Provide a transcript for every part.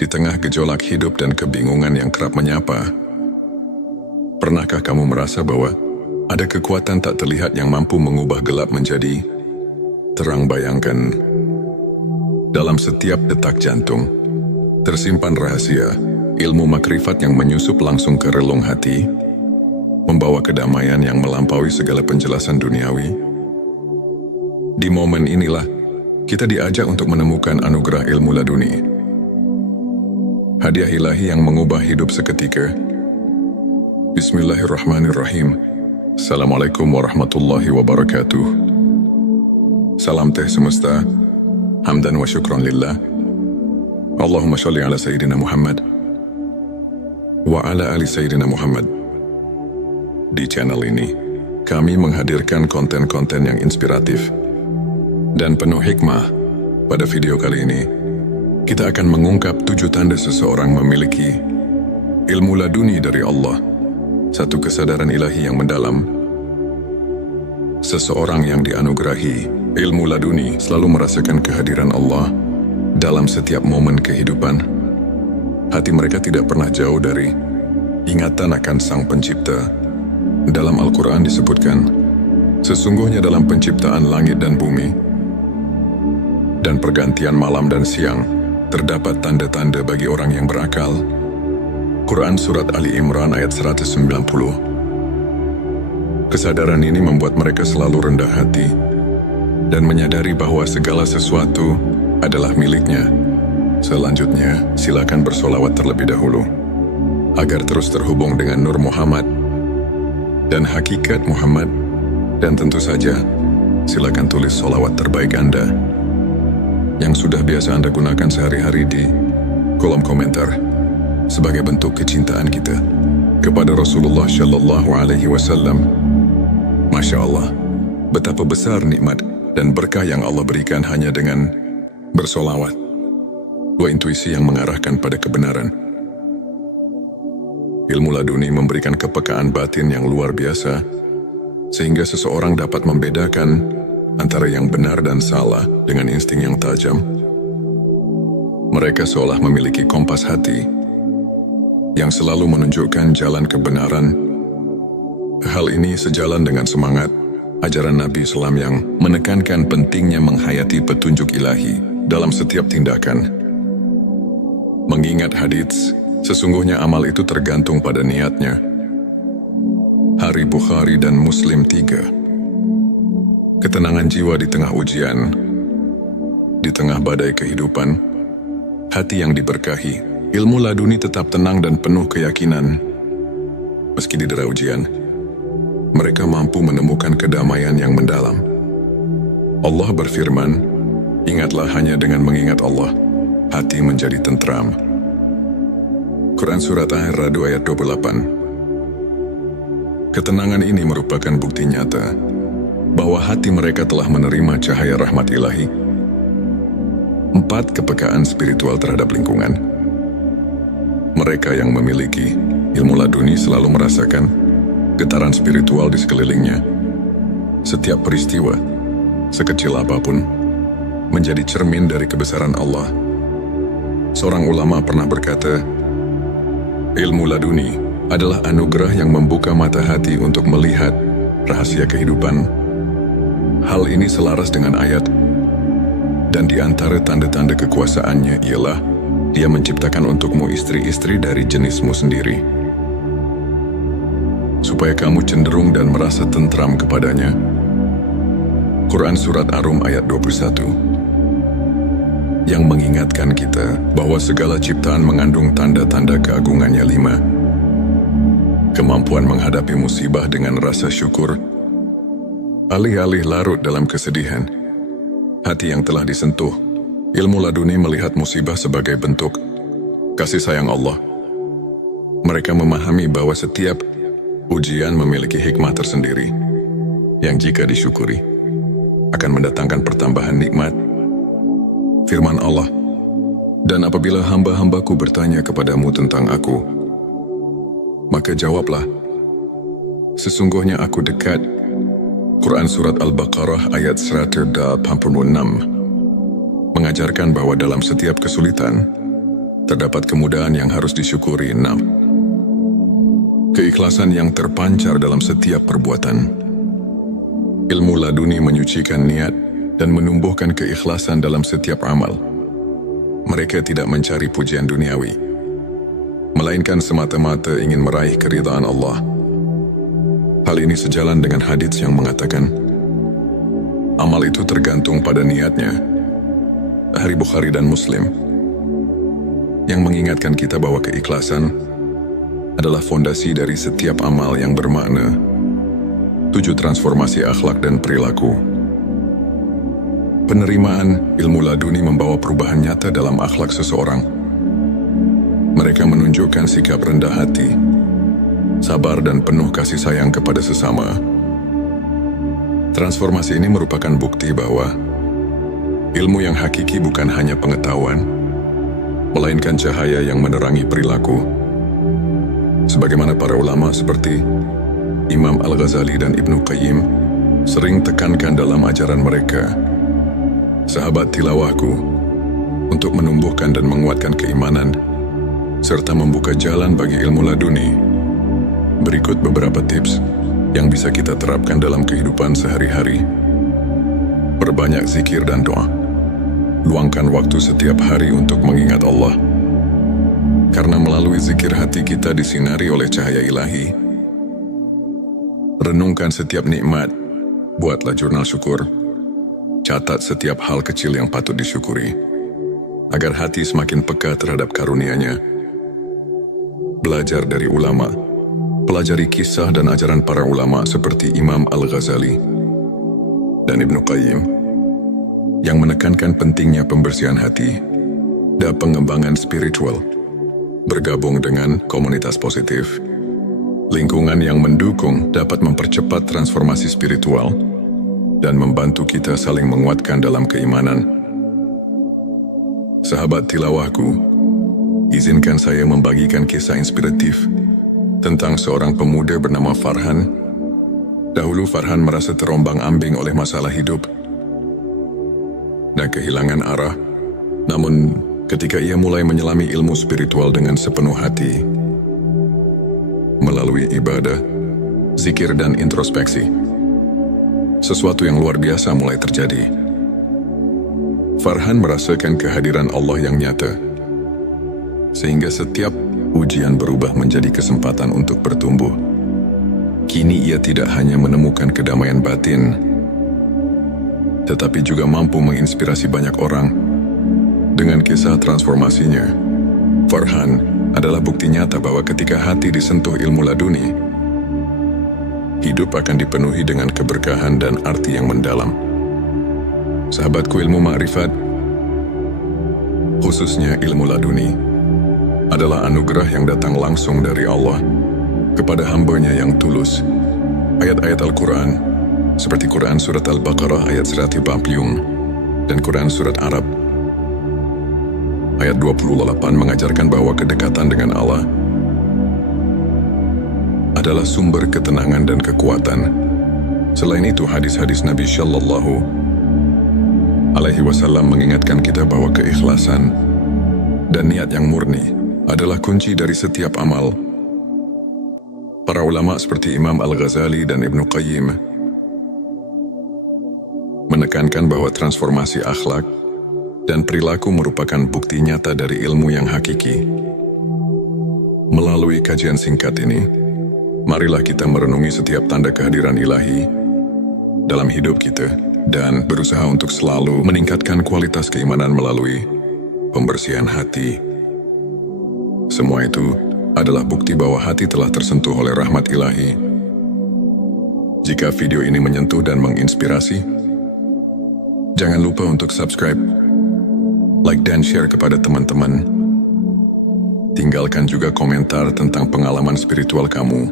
Di tengah gejolak hidup dan kebingungan yang kerap menyapa, pernahkah kamu merasa bahwa ada kekuatan tak terlihat yang mampu mengubah gelap menjadi terang? Bayangkan, dalam setiap detak jantung tersimpan rahasia, ilmu makrifat yang menyusup langsung ke relung hati, membawa kedamaian yang melampaui segala penjelasan duniawi. Di momen inilah kita diajak untuk menemukan anugerah ilmu laduni, hadiah ilahi yang mengubah hidup seketika. Bismillahirrahmanirrahim. Assalamualaikum warahmatullahi wabarakatuh. Salam teh semesta, hamdan wa syukran lillah. Allahumma sholli ala Sayyidina Muhammad wa ala ali Sayyidina Muhammad. Di channel ini, kami menghadirkan konten-konten yang inspiratif dan penuh hikmah. Pada video kali ini, kita akan mengungkap 7 tanda seseorang memiliki ilmu laduni dari Allah, satu kesadaran ilahi yang mendalam. Seseorang yang dianugerahi ilmu laduni selalu merasakan kehadiran Allah dalam setiap momen kehidupan. Hati mereka tidak pernah jauh dari ingatan akan Sang Pencipta. Dalam Al-Quran disebutkan, sesungguhnya dalam penciptaan langit dan bumi dan pergantian malam dan siang, terdapat tanda-tanda bagi orang yang berakal. Quran Surat Ali Imran ayat 190. Kesadaran ini membuat mereka selalu rendah hati dan menyadari bahwa segala sesuatu adalah miliknya. Selanjutnya, silakan bersolawat terlebih dahulu, agar terus terhubung dengan Nur Muhammad dan hakikat Muhammad. Dan tentu saja, silakan tulis solawat terbaik Anda yang sudah biasa Anda gunakan sehari-hari di kolom komentar sebagai bentuk kecintaan kita kepada Rasulullah Shallallahu Alaihi Wasallam. Masya Allah, betapa besar nikmat dan berkah yang Allah berikan hanya dengan bersolawat. Dua intuisi yang mengarahkan pada kebenaran. Ilmu laduni memberikan kepekaan batin yang luar biasa, sehingga seseorang dapat membedakan antara yang benar dan salah dengan insting yang tajam. Mereka seolah memiliki kompas hati yang selalu menunjukkan jalan kebenaran. Hal ini sejalan dengan semangat ajaran Nabi Islam yang menekankan pentingnya menghayati petunjuk ilahi dalam setiap tindakan. Mengingat hadits, sesungguhnya amal itu tergantung pada niatnya. Hari Bukhari dan Muslim 3. Ketenangan jiwa di tengah ujian, di tengah badai kehidupan, hati yang diberkahi, ilmu laduni tetap tenang dan penuh keyakinan. Meski didera ujian, mereka mampu menemukan kedamaian yang mendalam. Allah berfirman, ingatlah hanya dengan mengingat Allah, hati menjadi tentram. Quran Surat Ar-Ra'd ayat 28. Ketenangan ini merupakan bukti nyata bahwa hati mereka telah menerima cahaya rahmat ilahi. 4. Kepekaan spiritual terhadap lingkungan. Mereka yang memiliki ilmu laduni selalu merasakan getaran spiritual di sekelilingnya. Setiap peristiwa, sekecil apapun, menjadi cermin dari kebesaran Allah. Seorang ulama pernah berkata, ilmu laduni adalah anugerah yang membuka mata hati untuk melihat rahasia kehidupan. Hal ini selaras dengan ayat, dan di antara tanda-tanda kekuasaannya ialah Dia menciptakan untukmu istri-istri dari jenismu sendiri, supaya kamu cenderung dan merasa tentram kepadanya. Quran Surat Ar-Rum ayat 21, yang mengingatkan kita bahwa segala ciptaan mengandung tanda-tanda keagungannya. 5. Kemampuan menghadapi musibah dengan rasa syukur. Alih-alih larut dalam kesedihan, hati yang telah disentuh ilmu laduni melihat musibah sebagai bentuk kasih sayang Allah. Mereka memahami bahwa setiap ujian memiliki hikmah tersendiri yang jika disyukuri akan mendatangkan pertambahan nikmat. Firman Allah, dan apabila hamba-hambaku bertanya kepadamu tentang aku, maka jawablah, sesungguhnya aku dekat. Quran Surat Al-Baqarah ayat 186 mengajarkan bahwa dalam setiap kesulitan, terdapat kemudahan yang harus disyukuri. 6. Keikhlasan yang terpancar dalam setiap perbuatan. Ilmu laduni menyucikan niat dan menumbuhkan keikhlasan dalam setiap amal. Mereka tidak mencari pujian duniawi, melainkan semata-mata ingin meraih keridhaan Allah. Hal ini sejalan dengan hadits yang mengatakan, amal itu tergantung pada niatnya. Dari Bukhari dan Muslim, yang mengingatkan kita bahwa keikhlasan adalah fondasi dari setiap amal yang bermakna. 7. Transformasi akhlak dan perilaku. Penerimaan ilmu laduni membawa perubahan nyata dalam akhlak seseorang. Mereka menunjukkan sikap rendah hati, sabar dan penuh kasih sayang kepada sesama. Transformasi ini merupakan bukti bahwa ilmu yang hakiki bukan hanya pengetahuan, melainkan cahaya yang menerangi perilaku. Sebagaimana para ulama seperti Imam Al-Ghazali dan Ibnu Qayyim sering tekankan dalam ajaran mereka, sahabat tilawahku, untuk menumbuhkan dan menguatkan keimanan, serta membuka jalan bagi ilmu laduni. Berikut beberapa tips yang bisa kita terapkan dalam kehidupan sehari-hari. Perbanyak zikir dan doa. Luangkan waktu setiap hari untuk mengingat Allah. Karena melalui zikir hati kita disinari oleh cahaya ilahi. Renungkan setiap nikmat, buatlah jurnal syukur. Catat setiap hal kecil yang patut disyukuri, agar hati semakin peka terhadap karunia-Nya. Belajar dari ulama. Pelajari kisah dan ajaran para ulama seperti Imam Al-Ghazali dan Ibnu Qayyim, yang menekankan pentingnya pembersihan hati dan pengembangan spiritual. Bergabung dengan komunitas positif, lingkungan yang mendukung dapat mempercepat transformasi spiritual dan membantu kita saling menguatkan dalam keimanan. Sahabat tilawahku, izinkan saya membagikan kisah inspiratif tentang seorang pemuda bernama Farhan. Dahulu Farhan merasa terombang-ambing oleh masalah hidup dan kehilangan arah. Namun, ketika ia mulai menyelami ilmu spiritual dengan sepenuh hati, melalui ibadah, zikir dan introspeksi, sesuatu yang luar biasa mulai terjadi. Farhan merasakan kehadiran Allah yang nyata, sehingga setiap ujian berubah menjadi kesempatan untuk bertumbuh. Kini ia tidak hanya menemukan kedamaian batin, tetapi juga mampu menginspirasi banyak orang dengan kisah transformasinya. Farhan adalah bukti nyata bahwa ketika hati disentuh ilmu laduni, hidup akan dipenuhi dengan keberkahan dan arti yang mendalam. Sahabatku, ilmu ma'rifat, khususnya ilmu laduni, adalah anugerah yang datang langsung dari Allah kepada hamba-Nya yang tulus. Ayat-ayat Al-Quran, seperti Quran Surat Al-Baqarah ayat 140 dan Quran Surat Arab ayat 28 mengajarkan bahwa kedekatan dengan Allah adalah sumber ketenangan dan kekuatan. Selain itu, hadis-hadis Nabi Shallallahu Alaihi Wasallam mengingatkan kita bahwa keikhlasan dan niat yang murni adalah kunci dari setiap amal. Para ulama seperti Imam Al-Ghazali dan Ibnu Qayyim menekankan bahwa transformasi akhlak dan perilaku merupakan bukti nyata dari ilmu yang hakiki. Melalui kajian singkat ini, marilah kita merenungi setiap tanda kehadiran ilahi dalam hidup kita dan berusaha untuk selalu meningkatkan kualitas keimanan melalui pembersihan hati. Semua itu adalah bukti bahwa hati telah tersentuh oleh rahmat ilahi. Jika video ini menyentuh dan menginspirasi, jangan lupa untuk subscribe, like dan share kepada teman-teman. Tinggalkan juga komentar tentang pengalaman spiritual kamu,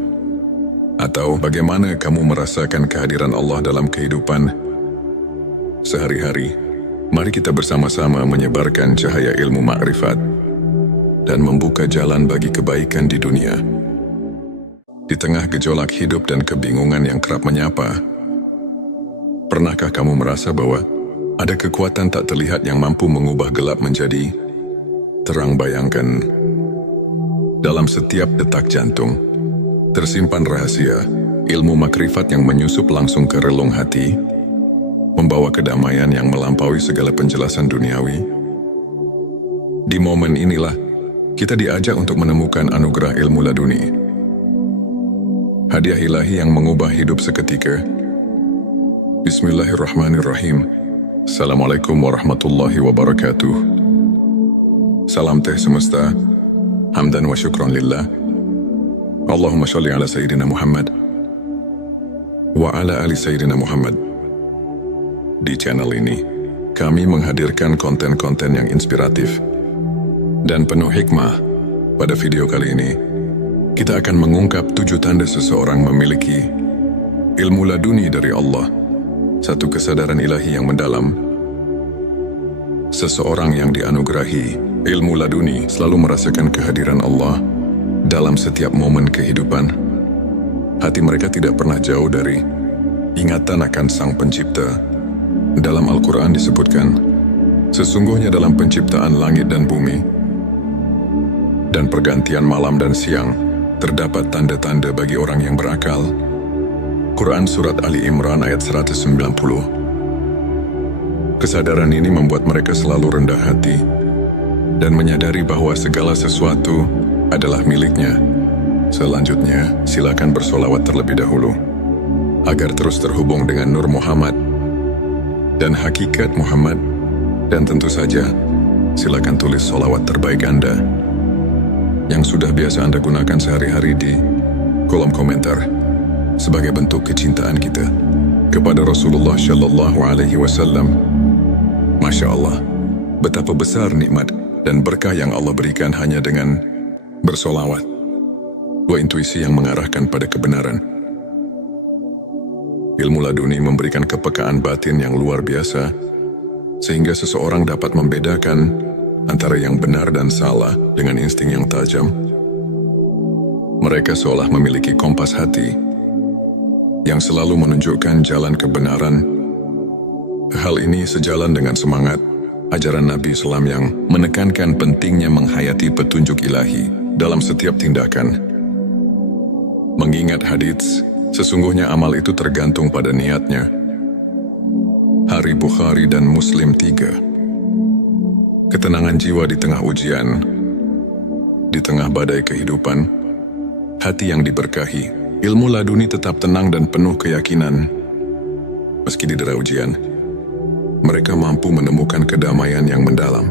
atau bagaimana kamu merasakan kehadiran Allah dalam kehidupan sehari-hari. Mari kita bersama-sama menyebarkan cahaya ilmu ma'rifat dan membuka jalan bagi kebaikan di dunia. Di tengah gejolak hidup dan kebingungan yang kerap menyapa, pernahkah kamu merasa bahwa ada kekuatan tak terlihat yang mampu mengubah gelap menjadi Terang bayangkan, dalam setiap detak jantung, tersimpan rahasia, ilmu makrifat yang menyusup langsung ke relung hati, membawa kedamaian yang melampaui segala penjelasan duniawi. Di momen inilah, kita diajak untuk menemukan anugerah ilmu laduni. Hadiah ilahi yang mengubah hidup seketika. Bismillahirrahmanirrahim. Assalamualaikum warahmatullahi wabarakatuh. Salam teh semesta, hamdan wa syukran lillah. Allahumma sholli ala Sayyidina Muhammad wa ala ali Sayyidina Muhammad. Di channel ini, kami menghadirkan konten-konten yang inspiratif dan penuh hikmah. Pada video kali ini, kita akan mengungkap 7 tanda seseorang memiliki ilmu laduni dari Allah, satu kesadaran ilahi yang mendalam. Seseorang yang dianugerahi ilmu laduni selalu merasakan kehadiran Allah dalam setiap momen kehidupan. Hati mereka tidak pernah jauh dari ingatan akan Sang Pencipta. Dalam Al-Quran disebutkan, sesungguhnya dalam penciptaan langit dan bumi dan pergantian malam dan siang, terdapat tanda-tanda bagi orang yang berakal. Quran Surat Ali Imran ayat 190. Kesadaran ini membuat mereka selalu rendah hati dan menyadari bahwa segala sesuatu adalah miliknya. Selanjutnya, silakan bersolawat terlebih dahulu, agar terus terhubung dengan Nur Muhammad dan hakikat Muhammad. Dan tentu saja, silakan tulis solawat terbaik Anda yang sudah biasa Anda gunakan sehari-hari di kolom komentar sebagai bentuk kecintaan kita kepada Rasulullah Shallallahu Alaihi Wasallam. Masya Allah, betapa besar nikmat dan berkah yang Allah berikan hanya dengan bersolawat. Dua intuisi yang mengarahkan pada kebenaran. Ilmu laduni memberikan kepekaan batin yang luar biasa, sehingga seseorang dapat membedakan antara yang benar dan salah dengan insting yang tajam. Mereka seolah memiliki kompas hati yang selalu menunjukkan jalan kebenaran. Hal ini sejalan dengan semangat ajaran Nabi Islam yang menekankan pentingnya menghayati petunjuk ilahi dalam setiap tindakan. Mengingat hadits, sesungguhnya amal itu tergantung pada niatnya. Hari Bukhari dan Muslim 3. Ketenangan jiwa di tengah ujian, di tengah badai kehidupan, hati yang diberkahi, ilmu laduni tetap tenang dan penuh keyakinan. Meski didera ujian, mereka mampu menemukan kedamaian yang mendalam.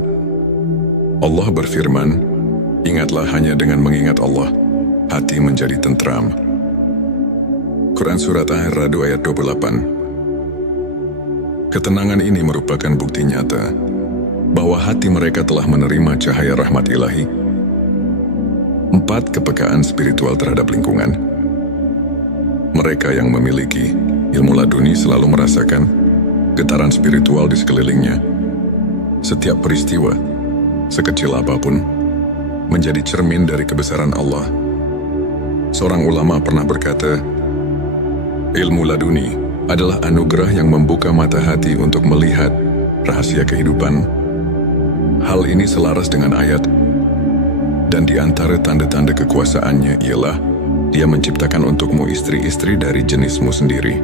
Allah berfirman, ingatlah hanya dengan mengingat Allah, hati menjadi tentram. Quran Surat Ar-Ra'd ayat 28. Ketenangan ini merupakan bukti nyata bahwa hati mereka telah menerima cahaya rahmat ilahi. 4. Kepekaan spiritual terhadap lingkungan. Mereka yang memiliki ilmu laduni selalu merasakan getaran spiritual di sekelilingnya. Setiap peristiwa, sekecil apapun, menjadi cermin dari kebesaran Allah. Seorang ulama pernah berkata, ilmu laduni adalah anugerah yang membuka mata hati untuk melihat rahasia kehidupan. Hal ini selaras dengan ayat, dan di antara tanda-tanda kekuasaannya ialah Dia menciptakan untukmu istri-istri dari jenismu sendiri,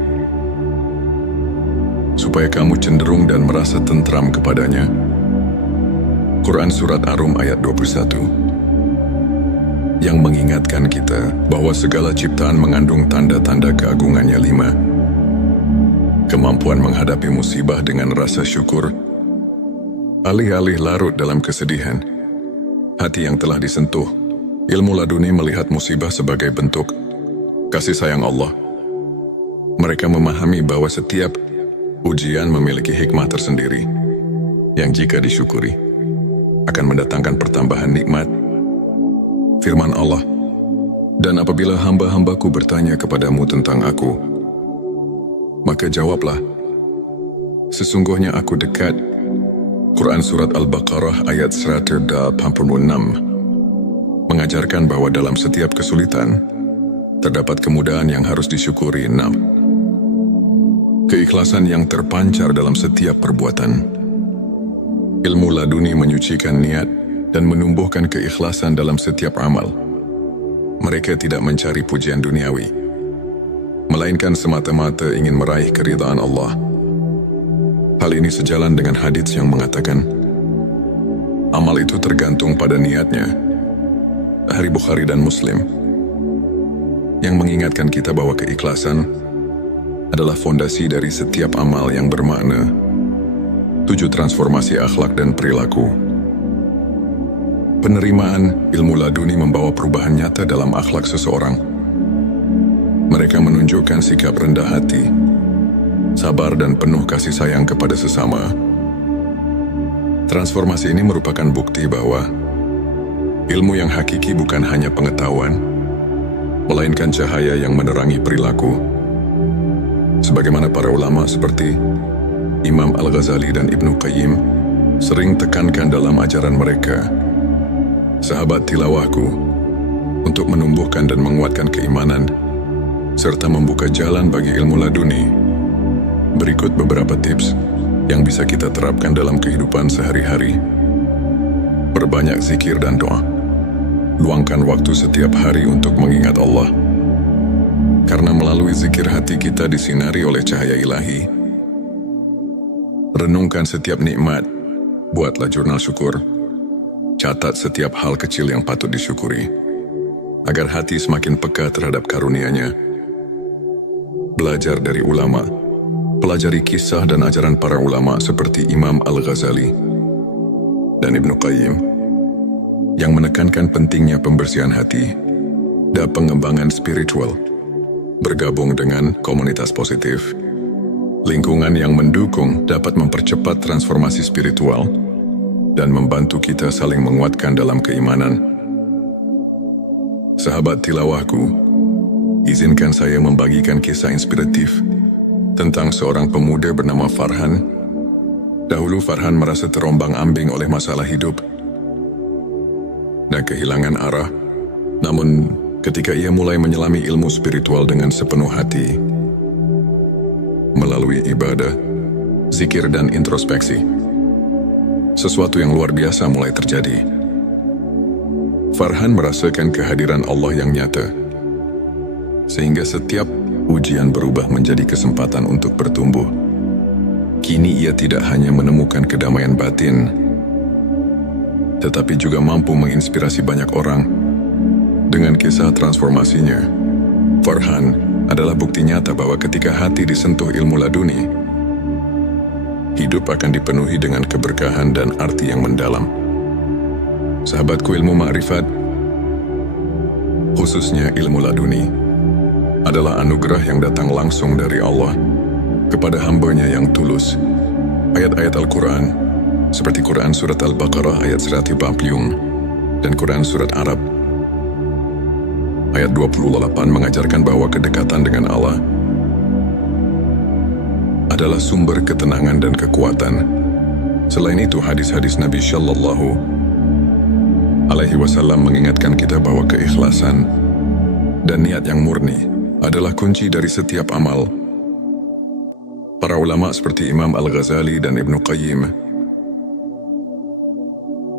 supaya kamu cenderung dan merasa tentram kepadanya. Quran Surat Ar-Rum ayat 21. Yang mengingatkan kita bahwa segala ciptaan mengandung tanda-tanda keagungannya. 5. Kemampuan menghadapi musibah dengan rasa syukur. Alih-alih larut dalam kesedihan, hati yang telah disentuh, ilmu laduni melihat musibah sebagai bentuk kasih sayang Allah. Mereka memahami bahwa setiap ujian memiliki hikmah tersendiri, yang jika disyukuri, akan mendatangkan pertambahan nikmat. Firman Allah, dan apabila hamba-hambaku bertanya kepadamu tentang aku, maka jawablah, sesungguhnya aku dekat. Quran Surat Al-Baqarah ayat 186 mengajarkan bahwa dalam setiap kesulitan, terdapat kemudahan yang harus disyukuri. 6. Keikhlasan yang terpancar dalam setiap perbuatan. Ilmu laduni menyucikan niat dan menumbuhkan keikhlasan dalam setiap amal. Mereka tidak mencari pujian duniawi, melainkan semata-mata ingin meraih keridhaan Allah. Hal ini sejalan dengan hadits yang mengatakan, amal itu tergantung pada niatnya. Dari Bukhari dan Muslim, yang mengingatkan kita bahwa keikhlasan adalah fondasi dari setiap amal yang bermakna. 7. Transformasi akhlak dan perilaku. Penerimaan ilmu laduni membawa perubahan nyata dalam akhlak seseorang. Mereka menunjukkan sikap rendah hati, sabar dan penuh kasih sayang kepada sesama. Transformasi ini merupakan bukti bahwa ilmu yang hakiki bukan hanya pengetahuan, melainkan cahaya yang menerangi perilaku. Sebagaimana para ulama seperti Imam Al-Ghazali dan Ibnu Qayyim sering tekankan dalam ajaran mereka, sahabat tilawahku, untuk menumbuhkan dan menguatkan keimanan, serta membuka jalan bagi ilmu laduni. Berikut beberapa tips yang bisa kita terapkan dalam kehidupan sehari-hari. Perbanyak zikir dan doa. Luangkan waktu setiap hari untuk mengingat Allah. Karena melalui zikir hati kita disinari oleh cahaya ilahi. Renungkan setiap nikmat. Buatlah jurnal syukur. Catat setiap hal kecil yang patut disyukuri, agar hati semakin peka terhadap karunia-Nya. Belajar dari ulama. Pelajari kisah dan ajaran para ulama seperti Imam Al-Ghazali dan Ibnu Qayyim, yang menekankan pentingnya pembersihan hati dan pengembangan spiritual. Bergabung dengan komunitas positif, lingkungan yang mendukung dapat mempercepat transformasi spiritual dan membantu kita saling menguatkan dalam keimanan. Sahabat tilawahku, izinkan saya membagikan kisah inspiratif tentang seorang pemuda bernama Farhan. Dahulu Farhan merasa terombang-ambing oleh masalah hidup dan kehilangan arah. Namun, ketika ia mulai menyelami ilmu spiritual dengan sepenuh hati, melalui ibadah, zikir dan introspeksi, sesuatu yang luar biasa mulai terjadi. Farhan merasakan kehadiran Allah yang nyata, sehingga setiap ujian berubah menjadi kesempatan untuk bertumbuh. Kini ia tidak hanya menemukan kedamaian batin, tetapi juga mampu menginspirasi banyak orang dengan kisah transformasinya. Farhan adalah bukti nyata bahwa ketika hati disentuh ilmu laduni, hidup akan dipenuhi dengan keberkahan dan arti yang mendalam. Sahabatku, ilmu ma'rifat, khususnya ilmu laduni, adalah anugerah yang datang langsung dari Allah kepada hamba-Nya yang tulus. Ayat-ayat Al-Quran, seperti Quran Surat Al-Baqarah ayat 140 dan Quran Surat Arab ayat 28 mengajarkan bahwa kedekatan dengan Allah adalah sumber ketenangan dan kekuatan. Selain itu, hadis-hadis Nabi Shallallahu Alaihi Wasallam mengingatkan kita bahwa keikhlasan dan niat yang murni adalah kunci dari setiap amal. Para ulama seperti Imam Al-Ghazali dan Ibnu Qayyim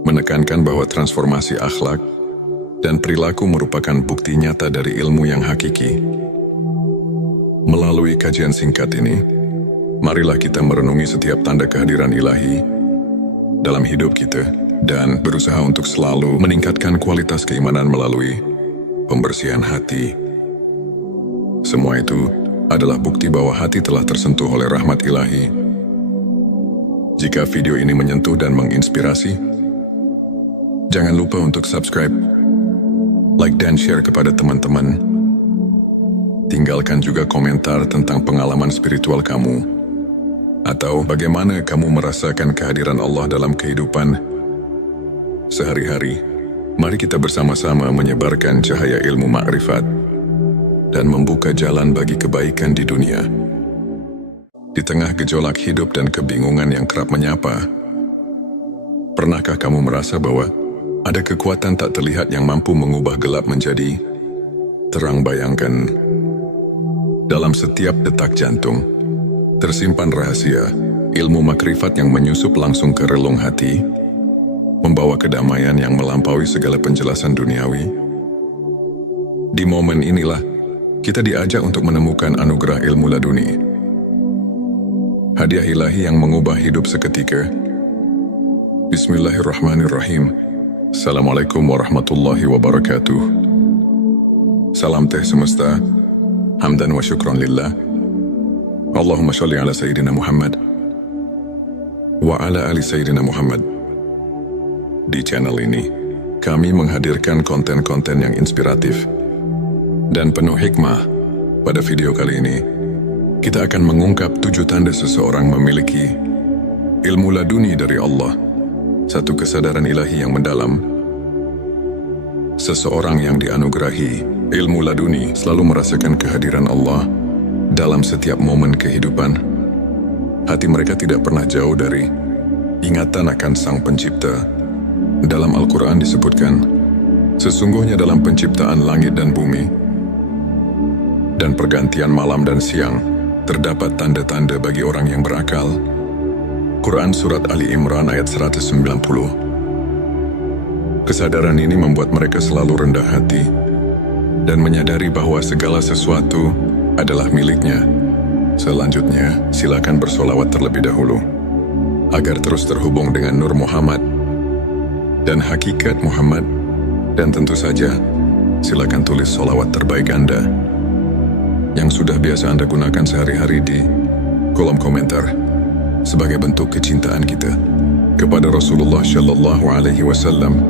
menekankan bahwa transformasi akhlak dan perilaku merupakan bukti nyata dari ilmu yang hakiki. Melalui kajian singkat ini, marilah kita merenungi setiap tanda kehadiran ilahi dalam hidup kita dan berusaha untuk selalu meningkatkan kualitas keimanan melalui pembersihan hati. Semua itu adalah bukti bahwa hati telah tersentuh oleh rahmat ilahi. Jika video ini menyentuh dan menginspirasi, jangan lupa untuk subscribe, like dan share kepada teman-teman. Tinggalkan juga komentar tentang pengalaman spiritual kamu, atau bagaimana kamu merasakan kehadiran Allah dalam kehidupan sehari-hari. Mari kita bersama-sama menyebarkan cahaya ilmu ma'rifat dan membuka jalan bagi kebaikan di dunia. Di tengah gejolak hidup dan kebingungan yang kerap menyapa, pernahkah kamu merasa bahwa ada kekuatan tak terlihat yang mampu mengubah gelap menjadi terang? Bayangkan, dalam setiap detak jantung tersimpan rahasia ilmu makrifat yang menyusup langsung ke relung hati, membawa kedamaian yang melampaui segala penjelasan duniawi. Di momen inilah, kita diajak untuk menemukan anugerah ilmu laduni. Hadiah ilahi yang mengubah hidup seketika. Bismillahirrahmanirrahim. Assalamualaikum warahmatullahi wabarakatuh. Salam teh semesta. Hamdan wa syukran lillah. Allahumma sholli ala Sayyidina Muhammad wa ala ali Sayyidina Muhammad. Di channel ini, kami menghadirkan konten-konten yang inspiratif dan penuh hikmah. Pada video kali ini, kita akan mengungkap 7 tanda seseorang memiliki ilmu laduni dari Allah, satu kesadaran ilahi yang mendalam. Seseorang yang dianugerahi ilmu laduni selalu merasakan kehadiran Allah dalam setiap momen kehidupan. Hati mereka tidak pernah jauh dari ingatan akan Sang Pencipta. Dalam Al-Quran disebutkan, sesungguhnya dalam penciptaan langit dan bumi dan pergantian malam dan siang, terdapat tanda-tanda bagi orang yang berakal. Quran Surat Ali Imran ayat 190. Kesadaran ini membuat mereka selalu rendah hati dan menyadari bahwa segala sesuatu adalah miliknya. Selanjutnya, silakan bersolawat terlebih dahulu, agar terus terhubung dengan Nur Muhammad dan hakikat Muhammad. Dan tentu saja, silakan tulis solawat terbaik Anda yang sudah biasa Anda gunakan sehari-hari di kolom komentar sebagai bentuk kecintaan kita kepada Rasulullah Shallallahu Alaihi Wasallam.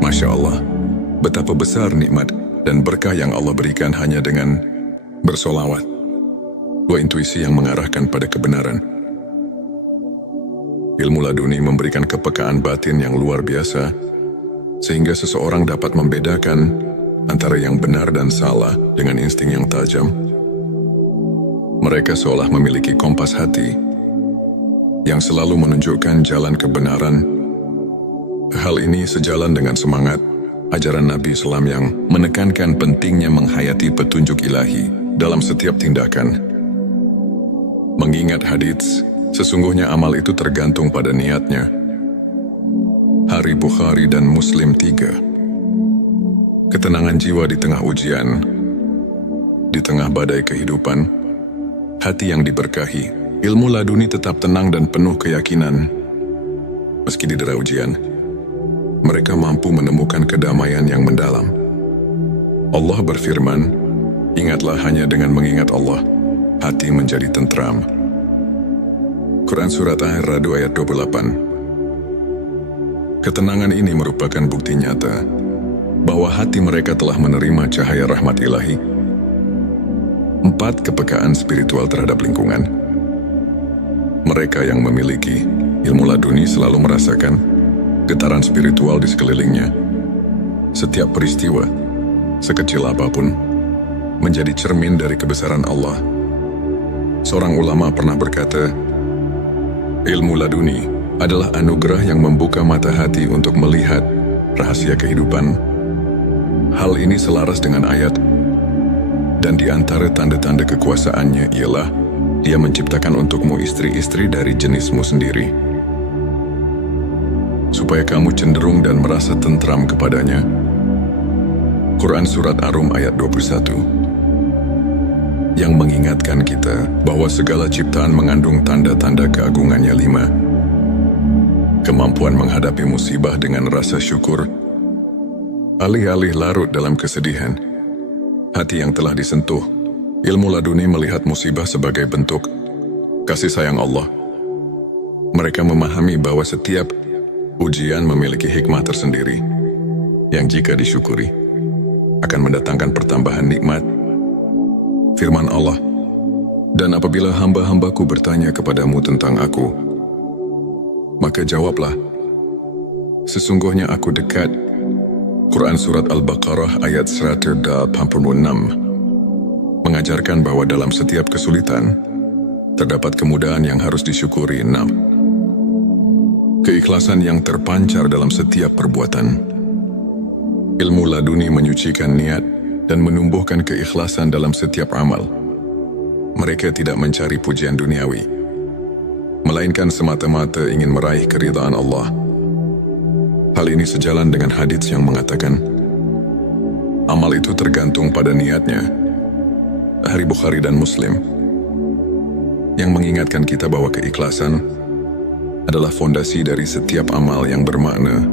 Masya Allah, betapa besar nikmat dan berkah yang Allah berikan hanya dengan bersolawat. Dua intuisi yang mengarahkan pada kebenaran. Ilmu laduni memberikan kepekaan batin yang luar biasa, sehingga seseorang dapat membedakan antara yang benar dan salah dengan insting yang tajam. Mereka seolah memiliki kompas hati yang selalu menunjukkan jalan kebenaran. Hal ini sejalan dengan semangat ajaran Nabi Islam yang menekankan pentingnya menghayati petunjuk ilahi dalam setiap tindakan. Mengingat hadits, sesungguhnya amal itu tergantung pada niatnya. Hari Bukhari dan Muslim 3. Ketenangan jiwa di tengah ujian, di tengah badai kehidupan, hati yang diberkahi, ilmu laduni tetap tenang dan penuh keyakinan. Meski didera ujian, mereka mampu menemukan kedamaian yang mendalam. Allah berfirman, ingatlah hanya dengan mengingat Allah, hati menjadi tentram. Quran Surat Ar-Ra'd ayat 28. Ketenangan ini merupakan bukti nyata bahwa hati mereka telah menerima cahaya rahmat ilahi. 4. Kepekaan spiritual terhadap lingkungan. Mereka yang memiliki ilmu laduni selalu merasakan getaran spiritual di sekelilingnya. Setiap peristiwa, sekecil apapun, menjadi cermin dari kebesaran Allah. Seorang ulama pernah berkata, ilmu laduni adalah anugerah yang membuka mata hati untuk melihat rahasia kehidupan. Hal ini selaras dengan ayat, dan di antara tanda-tanda kekuasaannya ialah Dia menciptakan untukmu istri-istri dari jenismu sendiri, supaya kamu cenderung dan merasa tentram kepadanya. Quran Surat Ar-Rum ayat 21. Yang mengingatkan kita bahwa segala ciptaan mengandung tanda-tanda keagungannya. 5. Kemampuan menghadapi musibah dengan rasa syukur. Alih-alih larut dalam kesedihan, hati yang telah disentuh ilmu laduni melihat musibah sebagai bentuk kasih sayang Allah. Mereka memahami bahwa setiap ujian memiliki hikmah tersendiri yang jika disyukuri akan mendatangkan pertambahan nikmat. Firman Allah, dan apabila hamba-hambaku bertanya kepadamu tentang aku, maka jawablah, sesungguhnya aku dekat. Quran Surat Al-Baqarah ayat 186 mengajarkan bahwa dalam setiap kesulitan terdapat kemudahan yang harus disyukuri. 6. Keikhlasan yang terpancar dalam setiap perbuatan. Ilmu laduni menyucikan niat dan menumbuhkan keikhlasan dalam setiap amal. Mereka tidak mencari pujian duniawi, melainkan semata-mata ingin meraih keridhaan Allah. Hal ini sejalan dengan hadits yang mengatakan, amal itu tergantung pada niatnya. Dari Bukhari dan Muslim, yang mengingatkan kita bahwa keikhlasan adalah fondasi dari setiap amal yang bermakna.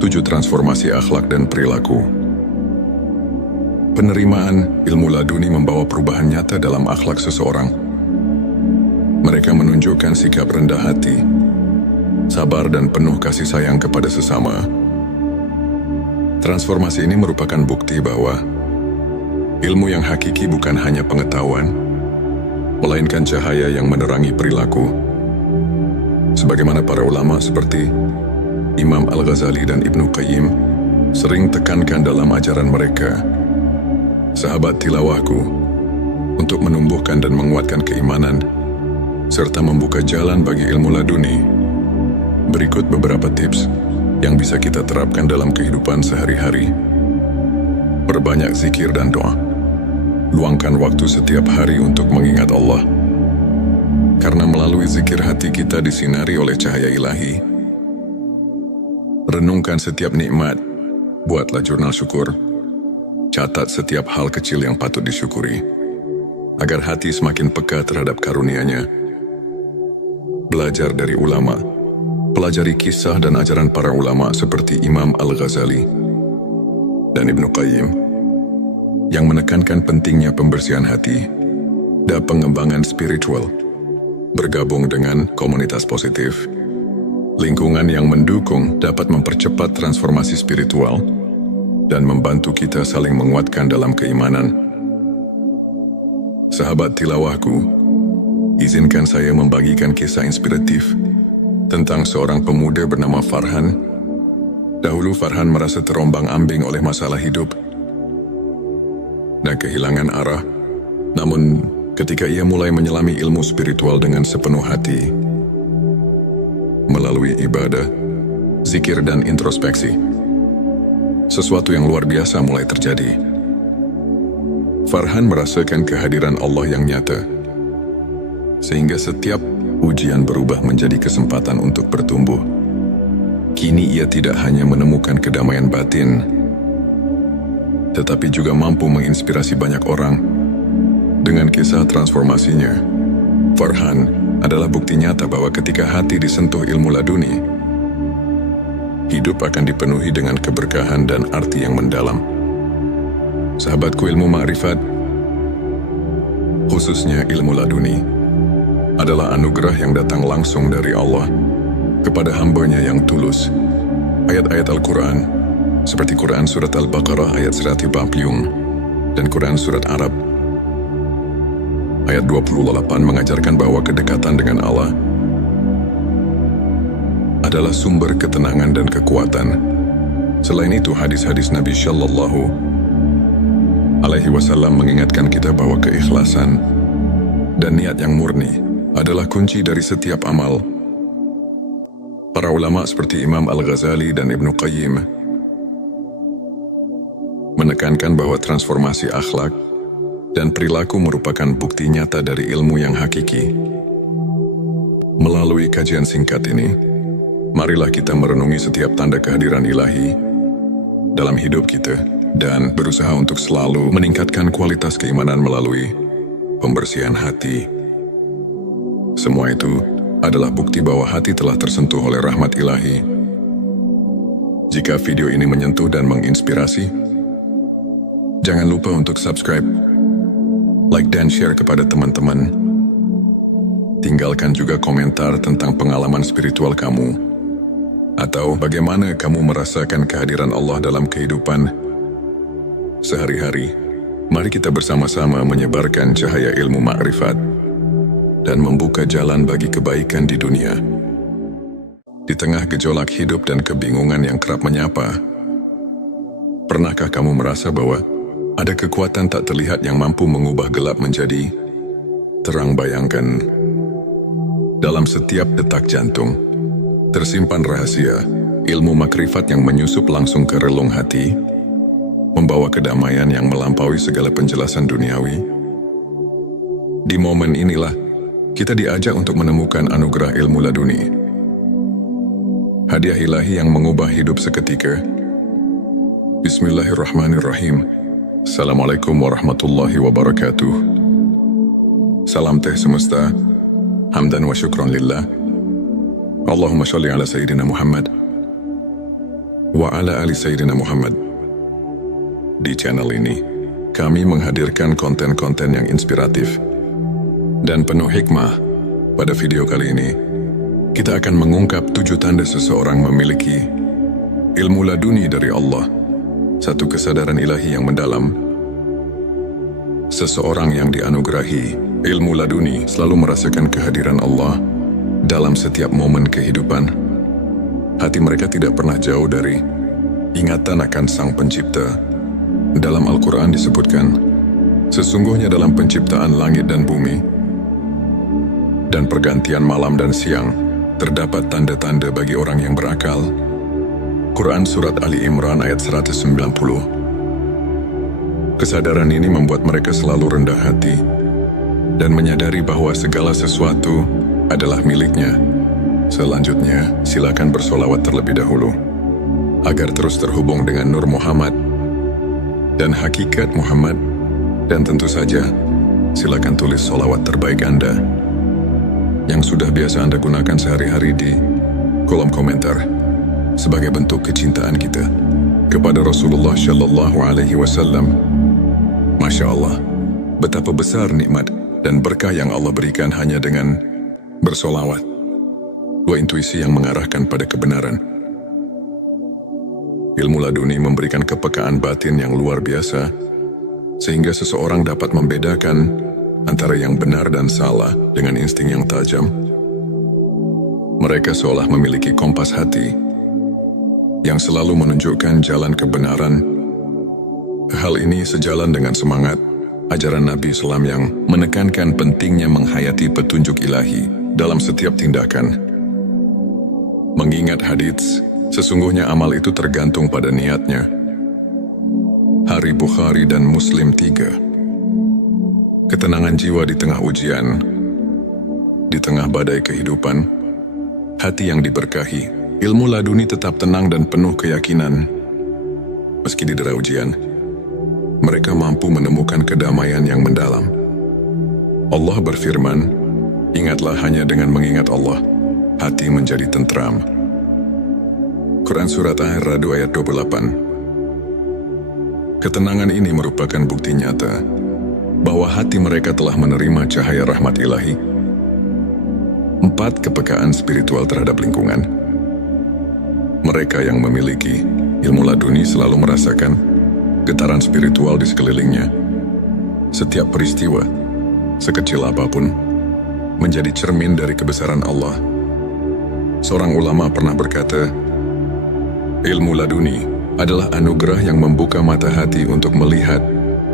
7 transformasi akhlak dan perilaku. Penerimaan ilmu laduni membawa perubahan nyata dalam akhlak seseorang. Mereka menunjukkan sikap rendah hati, sabar dan penuh kasih sayang kepada sesama. Transformasi ini merupakan bukti bahwa ilmu yang hakiki bukan hanya pengetahuan, melainkan cahaya yang menerangi perilaku. Sebagaimana para ulama seperti Imam Al-Ghazali dan Ibnu Qayyim sering tekankan dalam ajaran mereka, sahabat tilawahku, untuk menumbuhkan dan menguatkan keimanan, serta membuka jalan bagi ilmu laduni. Berikut beberapa tips yang bisa kita terapkan dalam kehidupan sehari-hari. Perbanyak zikir dan doa. Luangkan waktu setiap hari untuk mengingat Allah. Karena melalui zikir hati kita disinari oleh cahaya ilahi. Renungkan setiap nikmat. Buatlah jurnal syukur. Catat setiap hal kecil yang patut disyukuri, agar hati semakin peka terhadap karunia-Nya. Belajar dari ulama. Pelajari kisah dan ajaran para ulama seperti Imam Al-Ghazali dan Ibnu Qayyim, yang menekankan pentingnya pembersihan hati dan pengembangan spiritual. Bergabung dengan komunitas positif, lingkungan yang mendukung dapat mempercepat transformasi spiritual dan membantu kita saling menguatkan dalam keimanan. Sahabat tilawahku, izinkan saya membagikan kisah inspiratif tentang seorang pemuda bernama Farhan. Dahulu Farhan merasa terombang-ambing oleh masalah hidup dan kehilangan arah. Namun, ketika ia mulai menyelami ilmu spiritual dengan sepenuh hati, melalui ibadah, zikir dan introspeksi, sesuatu yang luar biasa mulai terjadi. Farhan merasakan kehadiran Allah yang nyata, sehingga setiap ujian berubah menjadi kesempatan untuk bertumbuh. Kini ia tidak hanya menemukan kedamaian batin, tetapi juga mampu menginspirasi banyak orang. Dengan kisah transformasinya, Farhan adalah bukti nyata bahwa ketika hati disentuh ilmu laduni, hidup akan dipenuhi dengan keberkahan dan arti yang mendalam. Sahabatku, ilmu ma'rifat, khususnya ilmu laduni, adalah anugerah yang datang langsung dari Allah kepada hamba-Nya yang tulus. Ayat-ayat Al-Quran, seperti Quran Surat Al-Baqarah ayat 140 dan Quran Surat Arab ayat 28 mengajarkan bahwa kedekatan dengan Allah adalah sumber ketenangan dan kekuatan. Selain itu, hadis-hadis Nabi Shallallahu Alaihi Wasallam mengingatkan kita bahwa keikhlasan dan niat yang murni adalah kunci dari setiap amal. Para ulama seperti Imam Al-Ghazali dan Ibnu Qayyim menekankan bahwa transformasi akhlak dan perilaku merupakan bukti nyata dari ilmu yang hakiki. Melalui kajian singkat ini, marilah kita merenungi setiap tanda kehadiran ilahi dalam hidup kita dan berusaha untuk selalu meningkatkan kualitas keimanan melalui pembersihan hati. Semua itu adalah bukti bahwa hati telah tersentuh oleh rahmat ilahi. Jika video ini menyentuh dan menginspirasi, jangan lupa untuk subscribe, like dan share kepada teman-teman. Tinggalkan juga komentar tentang pengalaman spiritual kamu, atau bagaimana kamu merasakan kehadiran Allah dalam kehidupan sehari-hari. Mari kita bersama-sama menyebarkan cahaya ilmu ma'rifat dan membuka jalan bagi kebaikan di dunia. Di tengah gejolak hidup dan kebingungan yang kerap menyapa, pernahkah kamu merasa bahwa ada kekuatan tak terlihat yang mampu mengubah gelap menjadi terang? Bayangkan, dalam setiap detak jantung tersimpan rahasia ilmu makrifat yang menyusup langsung ke relung hati, membawa kedamaian yang melampaui segala penjelasan duniawi. Di momen inilah kita diajak untuk menemukan anugerah ilmu laduni. Hadiah ilahi yang mengubah hidup seketika. Bismillahirrahmanirrahim. Assalamualaikum warahmatullahi wabarakatuh. Salam teh semesta. Hamdan wa syukran lillah. Allahumma sholli ala Sayyidina Muhammad wa ala ali Sayyidina Muhammad. Di channel ini, kami menghadirkan konten-konten yang inspiratif dan penuh hikmah. Pada video kali ini, kita akan mengungkap 7 tanda seseorang memiliki ilmu laduni dari Allah, satu kesadaran ilahi yang mendalam. Seseorang yang dianugerahi ilmu laduni selalu merasakan kehadiran Allah dalam setiap momen kehidupan. Hati mereka tidak pernah jauh dari ingatan akan Sang Pencipta. Dalam Al-Quran disebutkan, sesungguhnya dalam penciptaan langit dan bumi dan pergantian malam dan siang, terdapat tanda-tanda bagi orang yang berakal. Quran Surat Ali Imran ayat 190. Kesadaran ini membuat mereka selalu rendah hati dan menyadari bahwa segala sesuatu adalah miliknya. Selanjutnya, silakan bersolawat terlebih dahulu agar terus terhubung dengan Nur Muhammad dan hakikat Muhammad. Dan tentu saja, silakan tulis solawat terbaik Anda yang sudah biasa Anda gunakan sehari-hari di kolom komentar sebagai bentuk kecintaan kita kepada Rasulullah Shallallahu Alaihi Wasallam. Masya Allah, betapa besar nikmat dan berkah yang Allah berikan hanya dengan bersolawat. Dua intuisi yang mengarahkan pada kebenaran. Ilmu laduni memberikan kepekaan batin yang luar biasa, sehingga seseorang dapat membedakan antara yang benar dan salah dengan insting yang tajam. Mereka seolah memiliki kompas hati yang selalu menunjukkan jalan kebenaran. Hal ini sejalan dengan semangat ajaran Nabi Islam yang menekankan pentingnya menghayati petunjuk ilahi dalam setiap tindakan. Mengingat hadits, sesungguhnya amal itu tergantung pada niatnya. Hari Bukhari dan Muslim 3. Ketenangan jiwa di tengah ujian, di tengah badai kehidupan, hati yang diberkahi, ilmu laduni tetap tenang dan penuh keyakinan. Meski didera ujian, mereka mampu menemukan kedamaian yang mendalam. Allah berfirman, ingatlah hanya dengan mengingat Allah, hati menjadi tentram. Quran Surat Ar-Ra'd ayat 28. Ketenangan ini merupakan bukti nyata bahwa hati mereka telah menerima cahaya rahmat ilahi. 4. Kepekaan spiritual terhadap lingkungan. Mereka yang memiliki ilmu laduni selalu merasakan getaran spiritual di sekelilingnya. Setiap peristiwa, sekecil apapun, menjadi cermin dari kebesaran Allah. Seorang ulama pernah berkata, ilmu laduni adalah anugerah yang membuka mata hati untuk melihat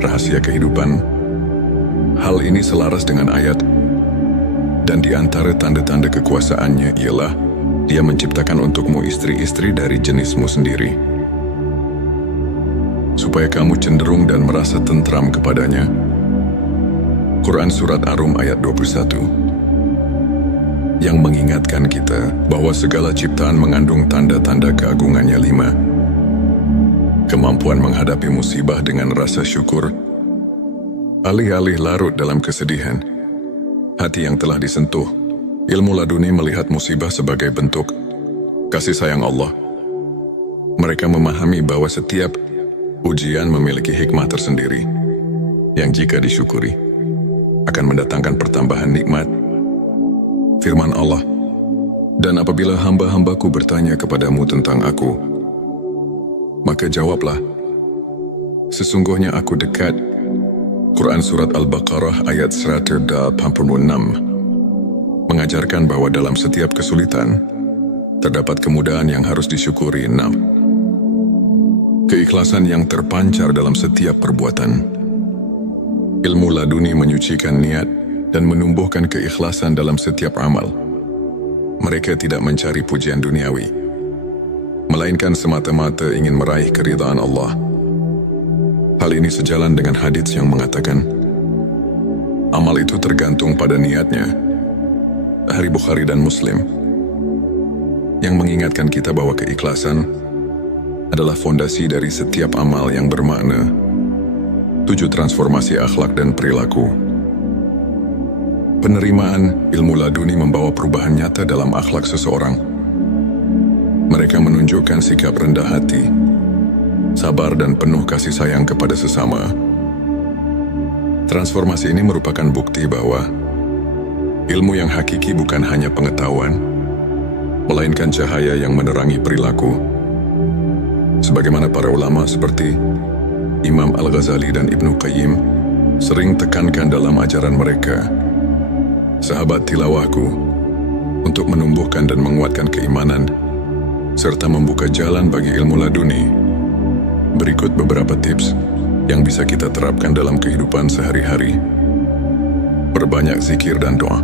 rahasia kehidupan. Hal ini selaras dengan ayat, dan di antara tanda-tanda kekuasaannya ialah Dia menciptakan untukmu istri-istri dari jenismu sendiri, supaya kamu cenderung dan merasa tentram kepadanya. Quran Surat Ar-Rum ayat 21, yang mengingatkan kita bahwa segala ciptaan mengandung tanda-tanda keagungannya. 5. Kemampuan menghadapi musibah dengan rasa syukur. Alih-alih larut dalam kesedihan, hati yang telah disentuh, ilmu laduni melihat musibah sebagai bentuk kasih sayang Allah. Mereka memahami bahwa setiap ujian memiliki hikmah tersendiri, yang jika disyukuri, akan mendatangkan pertambahan nikmat. Firman Allah, dan apabila hamba-hambaku bertanya kepadamu tentang aku, maka jawablah, sesungguhnya aku dekat. Quran Surat Al-Baqarah ayat 186 mengajarkan bahwa dalam setiap kesulitan, terdapat kemudahan yang harus disyukuri. 6. Keikhlasan yang terpancar dalam setiap perbuatan. Ilmu laduni menyucikan niat dan menumbuhkan keikhlasan dalam setiap amal. Mereka tidak mencari pujian duniawi, melainkan semata-mata ingin meraih keridhaan Allah. Hal ini sejalan dengan hadits yang mengatakan, amal itu tergantung pada niatnya. Hari Bukhari dan Muslim. yang mengingatkan kita bahwa keikhlasan adalah fondasi dari setiap amal yang bermakna. 7. Transformasi akhlak dan perilaku. Penerimaan ilmu laduni membawa perubahan nyata dalam akhlak seseorang. Mereka menunjukkan sikap rendah hati, sabar dan penuh kasih sayang kepada sesama. Transformasi ini merupakan bukti bahwa ilmu yang hakiki bukan hanya pengetahuan, melainkan cahaya yang menerangi perilaku. Sebagaimana para ulama seperti Imam Al-Ghazali dan Ibnu Qayyim sering tekankan dalam ajaran mereka, sahabat tilawahku, untuk menumbuhkan dan menguatkan keimanan, serta membuka jalan bagi ilmu laduni. Berikut beberapa tips yang bisa kita terapkan dalam kehidupan sehari-hari. Perbanyak zikir dan doa.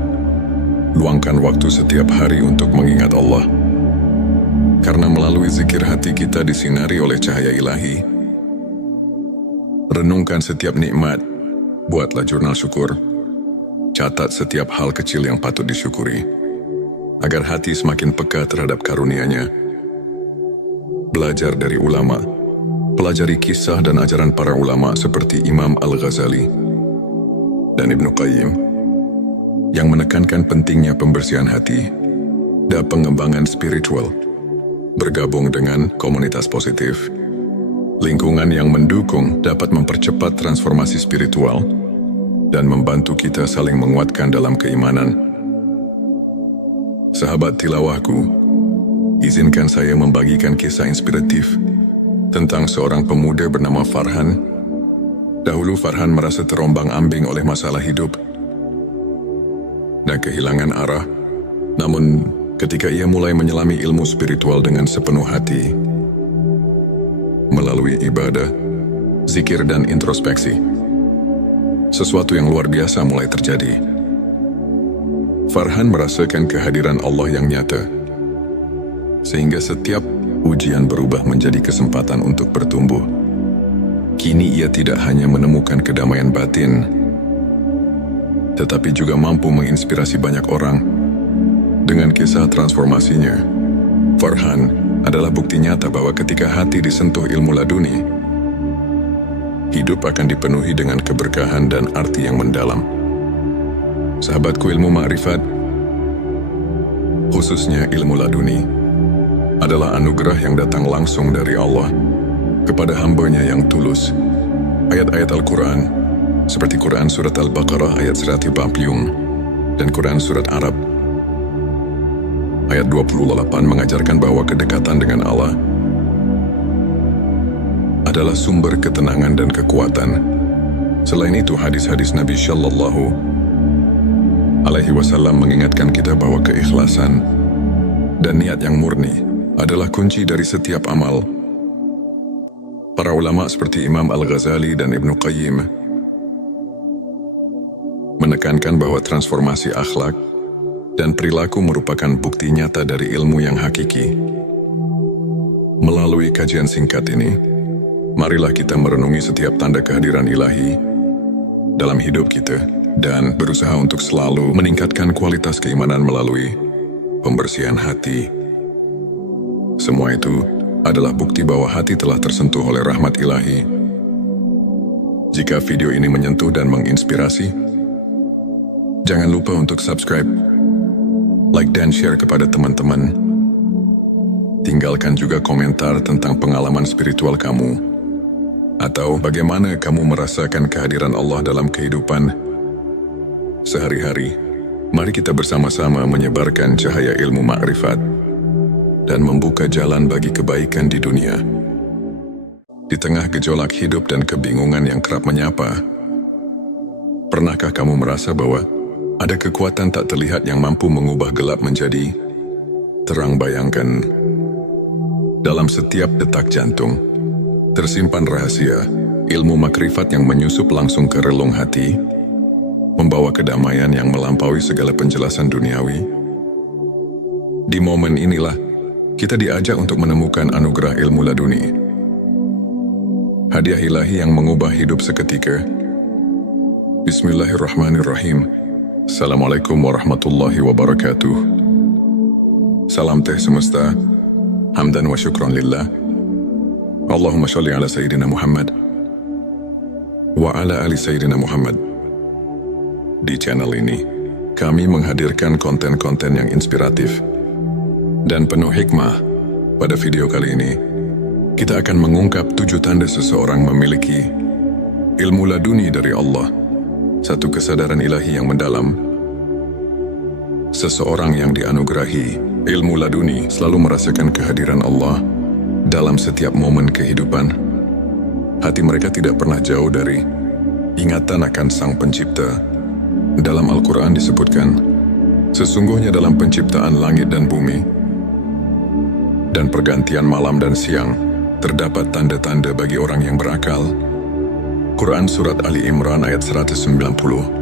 Luangkan waktu setiap hari untuk mengingat Allah. Karena melalui zikir hati kita disinari oleh cahaya ilahi. Renungkan setiap nikmat. Buatlah jurnal syukur. Catat setiap hal kecil yang patut disyukuri, agar hati semakin peka terhadap karunia-Nya. Belajar dari ulama. Pelajari kisah dan ajaran para ulama seperti Imam Al-Ghazali dan Ibnu Qayyim, yang menekankan pentingnya pembersihan hati dan pengembangan spiritual. Bergabung dengan komunitas positif, lingkungan yang mendukung dapat mempercepat transformasi spiritual dan membantu kita saling menguatkan dalam keimanan. Sahabat tilawahku, izinkan saya membagikan kisah inspiratif tentang seorang pemuda bernama Farhan. Dahulu Farhan merasa terombang-ambing oleh masalah hidup dan kehilangan arah. Namun, ketika ia mulai menyelami ilmu spiritual dengan sepenuh hati, melalui ibadah, zikir dan introspeksi, sesuatu yang luar biasa mulai terjadi. Farhan merasakan kehadiran Allah yang nyata, sehingga setiap ujian berubah menjadi kesempatan untuk bertumbuh. Kini ia tidak hanya menemukan kedamaian batin, tetapi juga mampu menginspirasi banyak orang. Dengan kisah transformasinya, Farhan adalah bukti nyata bahwa ketika hati disentuh ilmu laduni, hidup akan dipenuhi dengan keberkahan dan arti yang mendalam. Sahabatku, ilmu ma'rifat, khususnya ilmu laduni, adalah anugerah yang datang langsung dari Allah kepada hamba-Nya yang tulus. Ayat-ayat Al-Quran, seperti Quran Surat Al-Baqarah ayat 140 dan Quran Surat Arab ayat 28 mengajarkan bahwa kedekatan dengan Allah adalah sumber ketenangan dan kekuatan. Selain itu, hadis-hadis Nabi Shallallahu Alaihi Wasallam mengingatkan kita bahwa keikhlasan dan niat yang murni adalah kunci dari setiap amal. Para ulama seperti Imam Al-Ghazali dan Ibnu Qayyim menekankan bahwa transformasi akhlak dan perilaku merupakan bukti nyata dari ilmu yang hakiki. Melalui kajian singkat ini, marilah kita merenungi setiap tanda kehadiran ilahi dalam hidup kita dan berusaha untuk selalu meningkatkan kualitas keimanan melalui pembersihan hati. Semua itu adalah bukti bahwa hati telah tersentuh oleh rahmat ilahi. Jika video ini menyentuh dan menginspirasi, jangan lupa untuk subscribe, like dan share kepada teman-teman. Tinggalkan juga komentar tentang pengalaman spiritual kamu, atau bagaimana kamu merasakan kehadiran Allah dalam kehidupan sehari-hari. Mari kita bersama-sama menyebarkan cahaya ilmu ma'rifat dan membuka jalan bagi kebaikan di dunia. Di tengah gejolak hidup dan kebingungan yang kerap menyapa, pernahkah kamu merasa bahwa ada kekuatan tak terlihat yang mampu mengubah gelap menjadi terang? Bayangkan, dalam setiap detak jantung tersimpan rahasia ilmu makrifat yang menyusup langsung ke relung hati, membawa kedamaian yang melampaui segala penjelasan duniawi. Di momen inilah kita diajak untuk menemukan anugerah ilmu laduni, hadiah ilahi yang mengubah hidup seketika. Bismillahirrahmanirrahim. Assalamualaikum warahmatullahi wabarakatuh. Salam teh semesta, hamdan wa syukran lillah. Allahumma sholli ala Sayyidina Muhammad wa ala ali Sayyidina Muhammad. Di channel ini, kami menghadirkan konten-konten yang inspiratif dan penuh hikmah. Pada video kali ini, kita akan mengungkap 7 tanda seseorang memiliki ilmu laduni dari Allah, satu kesadaran ilahi yang mendalam. Seseorang yang dianugerahi ilmu laduni selalu merasakan kehadiran Allah dalam setiap momen kehidupan. Hati mereka tidak pernah jauh dari ingatan akan Sang Pencipta. Dalam Al-Quran disebutkan, sesungguhnya dalam penciptaan langit dan bumi dan pergantian malam dan siang, terdapat tanda-tanda bagi orang yang berakal. Quran Surat Ali Imran ayat 190.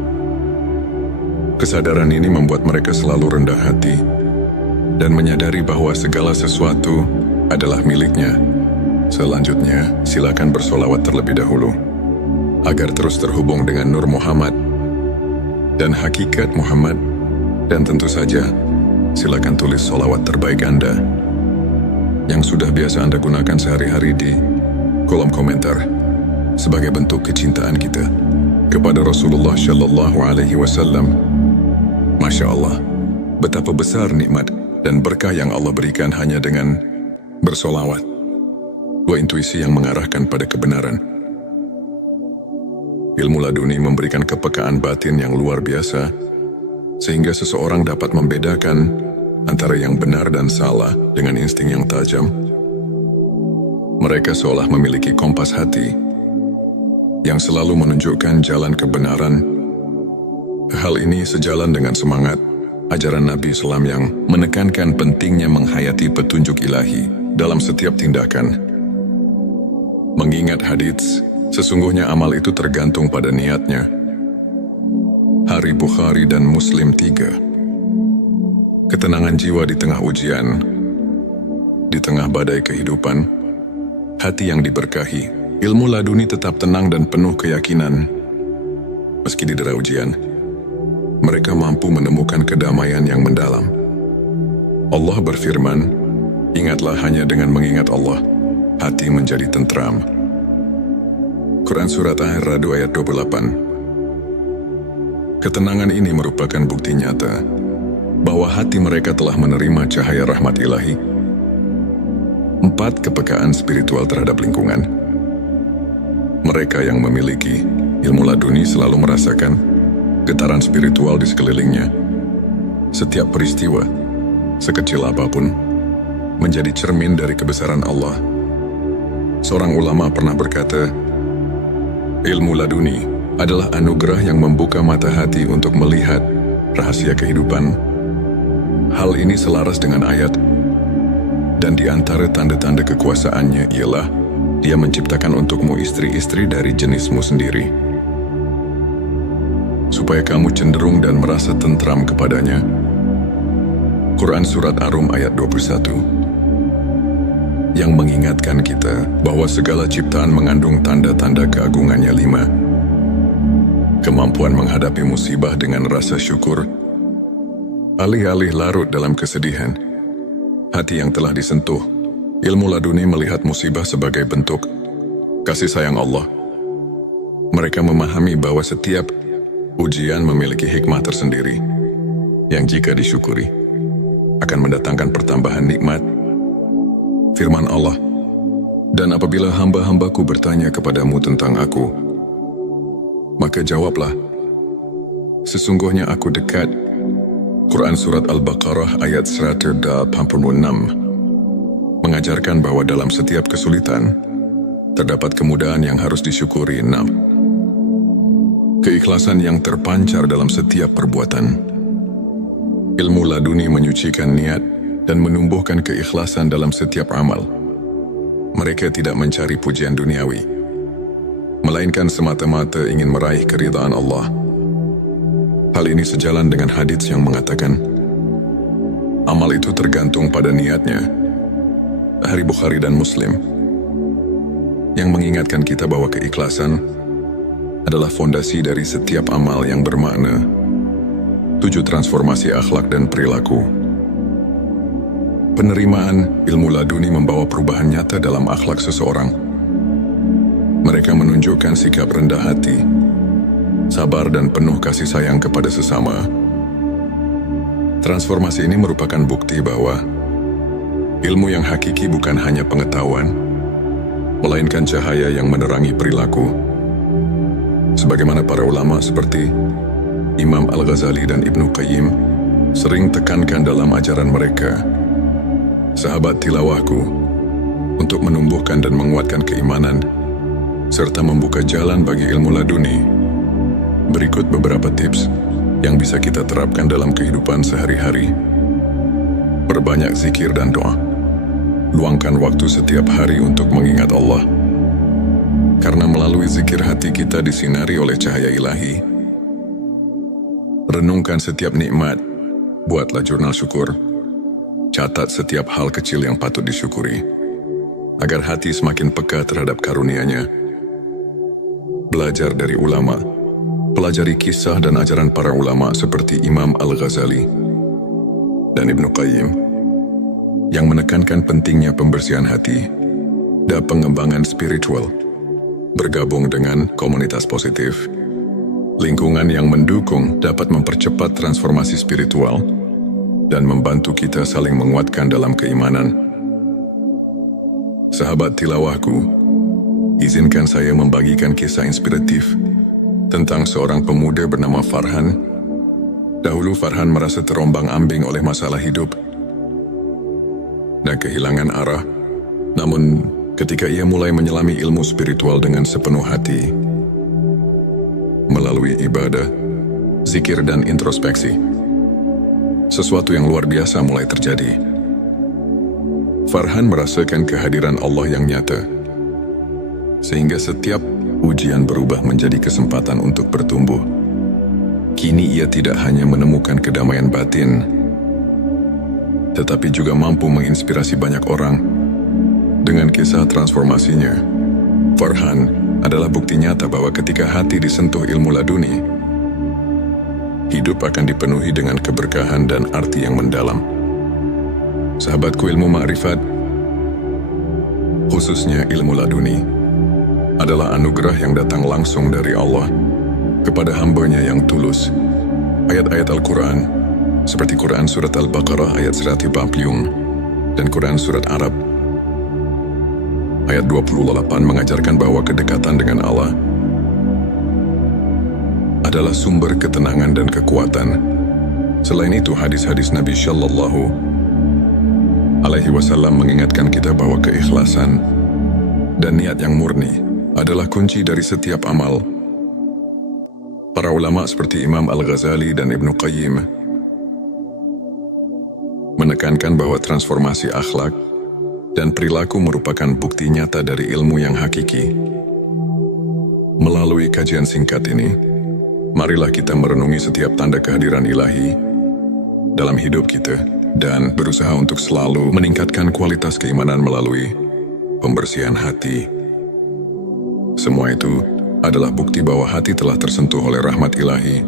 Kesadaran ini membuat mereka selalu rendah hati dan menyadari bahwa segala sesuatu adalah miliknya. Selanjutnya, silakan bersolawat terlebih dahulu agar terus terhubung dengan Nur Muhammad dan hakikat Muhammad. Dan tentu saja, silakan tulis solawat terbaik Anda yang sudah biasa Anda gunakan sehari-hari di kolom komentar sebagai bentuk kecintaan kita kepada Rasulullah Shallallahu Alaihi Wasallam. Masya Allah, betapa besar nikmat dan berkah yang Allah berikan hanya dengan bersolawat. Dua intuisi yang mengarahkan pada kebenaran. Ilmu laduni memberikan kepekaan batin yang luar biasa, sehingga seseorang dapat membedakan antara yang benar dan salah dengan insting yang tajam. Mereka seolah memiliki kompas hati yang selalu menunjukkan jalan kebenaran. Hal ini sejalan dengan semangat ajaran Nabi Islam yang menekankan pentingnya menghayati petunjuk ilahi dalam setiap tindakan. Mengingat hadits, sesungguhnya amal itu tergantung pada niatnya. Hari Bukhari dan Muslim 3. Ketenangan jiwa di tengah ujian, di tengah badai kehidupan, hati yang diberkahi, ilmu laduni tetap tenang dan penuh keyakinan. Meski didera ujian, mereka mampu menemukan kedamaian yang mendalam. Allah berfirman, ingatlah hanya dengan mengingat Allah, hati menjadi tentram. Quran Surat Ar-Ra'd ayat 28. Ketenangan ini merupakan bukti nyata bahwa hati mereka telah menerima cahaya rahmat ilahi. 4. Kepekaan spiritual terhadap lingkungan. Mereka yang memiliki ilmu laduni selalu merasakan getaran spiritual di sekelilingnya. Setiap peristiwa, sekecil apapun, menjadi cermin dari kebesaran Allah. Seorang ulama pernah berkata, ilmu laduni adalah anugerah yang membuka mata hati untuk melihat rahasia kehidupan. Hal ini selaras dengan ayat, dan di antara tanda-tanda kekuasaannya ialah Dia menciptakan untukmu istri-istri dari jenismu sendiri, supaya kamu cenderung dan merasa tentram kepadanya. Quran Surat Ar-Rum ayat 21. Yang mengingatkan kita bahwa segala ciptaan mengandung tanda-tanda keagungannya. 5. Kemampuan menghadapi musibah dengan rasa syukur. Alih-alih larut dalam kesedihan, hati yang telah disentuh, ilmu laduni melihat musibah sebagai bentuk kasih sayang Allah. Mereka memahami bahwa setiap ujian memiliki hikmah tersendiri yang jika disyukuri akan mendatangkan pertambahan nikmat. Firman Allah, dan apabila hamba-hambaku bertanya kepadamu tentang aku, maka jawablah, sesungguhnya aku dekat. Quran Surat Al-Baqarah ayat 186 mengajarkan bahwa dalam setiap kesulitan terdapat kemudahan yang harus disyukuri. 6. Keikhlasan yang terpancar dalam setiap perbuatan. Ilmu laduni menyucikan niat dan menumbuhkan keikhlasan dalam setiap amal. Mereka tidak mencari pujian duniawi, melainkan semata-mata ingin meraih keridhaan Allah. Hal ini sejalan dengan hadits yang mengatakan, amal itu tergantung pada niatnya. Hari Bukhari dan Muslim, yang mengingatkan kita bahwa keikhlasan adalah fondasi dari setiap amal yang bermakna. 7. Transformasi akhlak dan perilaku. Penerimaan ilmu laduni membawa perubahan nyata dalam akhlak seseorang. Mereka menunjukkan sikap rendah hati, sabar dan penuh kasih sayang kepada sesama. Transformasi ini merupakan bukti bahwa ilmu yang hakiki bukan hanya pengetahuan, melainkan cahaya yang menerangi perilaku. Sebagaimana para ulama seperti Imam Al-Ghazali dan Ibnu Qayyim sering tekankan dalam ajaran mereka, sahabat tilawahku, untuk menumbuhkan dan menguatkan keimanan, serta membuka jalan bagi ilmu laduni. Berikut beberapa tips yang bisa kita terapkan dalam kehidupan sehari-hari. Perbanyak zikir dan doa. Luangkan waktu setiap hari untuk mengingat Allah. Karena melalui zikir hati kita disinari oleh cahaya ilahi. Renungkan setiap nikmat. Buatlah jurnal syukur. Catat setiap hal kecil yang patut disyukuri, agar hati semakin peka terhadap karunia-Nya. Belajar dari ulama. Pelajari kisah dan ajaran para ulama seperti Imam Al-Ghazali dan Ibnu Qayyim, yang menekankan pentingnya pembersihan hati dan pengembangan spiritual. Bergabung dengan komunitas positif, lingkungan yang mendukung dapat mempercepat transformasi spiritual dan membantu kita saling menguatkan dalam keimanan. Sahabat tilawahku, izinkan saya membagikan kisah inspiratif tentang seorang pemuda bernama Farhan. Dahulu Farhan merasa terombang-ambing oleh masalah hidup dan kehilangan arah. Namun, ketika ia mulai menyelami ilmu spiritual dengan sepenuh hati, melalui ibadah, zikir dan introspeksi, sesuatu yang luar biasa mulai terjadi. Farhan merasakan kehadiran Allah yang nyata, sehingga setiap ujian berubah menjadi kesempatan untuk bertumbuh. Kini ia tidak hanya menemukan kedamaian batin, tetapi juga mampu menginspirasi banyak orang. Dengan kisah transformasinya, Farhan adalah bukti nyata bahwa ketika hati disentuh ilmu laduni, hidup akan dipenuhi dengan keberkahan dan arti yang mendalam. Sahabatku, ilmu ma'rifat, khususnya ilmu laduni, adalah anugerah yang datang langsung dari Allah kepada hamba-Nya yang tulus. Ayat-ayat Al-Quran, seperti Quran Surat Al-Baqarah ayat 140 dan Quran Surat Arab ayat 28 mengajarkan bahwa kedekatan dengan Allah adalah sumber ketenangan dan kekuatan. Selain itu, hadis-hadis Nabi Shallallahu Alaihi Wasallam mengingatkan kita bahwa keikhlasan dan niat yang murni adalah kunci dari setiap amal. Para ulama seperti Imam Al-Ghazali dan Ibnu Qayyim menekankan bahwa transformasi akhlak dan perilaku merupakan bukti nyata dari ilmu yang hakiki. Melalui kajian singkat ini, marilah kita merenungi setiap tanda kehadiran ilahi dalam hidup kita dan berusaha untuk selalu meningkatkan kualitas keimanan melalui pembersihan hati. Semua itu adalah bukti bahwa hati telah tersentuh oleh rahmat ilahi.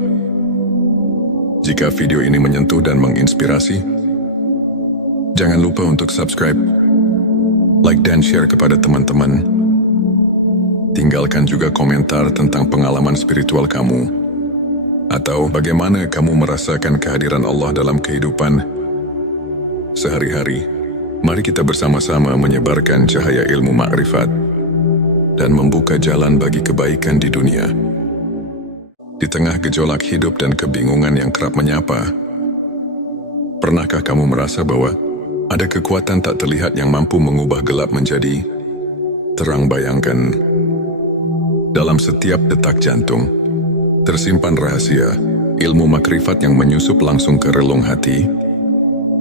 Jika video ini menyentuh dan menginspirasi, jangan lupa untuk subscribe, like dan share kepada teman-teman. Tinggalkan juga komentar tentang pengalaman spiritual kamu, atau bagaimana kamu merasakan kehadiran Allah dalam kehidupan sehari-hari. Mari kita bersama-sama menyebarkan cahaya ilmu ma'rifat dan membuka jalan bagi kebaikan di dunia. Di tengah gejolak hidup dan kebingungan yang kerap menyapa, pernahkah kamu merasa bahwa ada kekuatan tak terlihat yang mampu mengubah gelap menjadi terang? Bayangkan, dalam setiap detak jantung tersimpan rahasia ilmu makrifat yang menyusup langsung ke relung hati,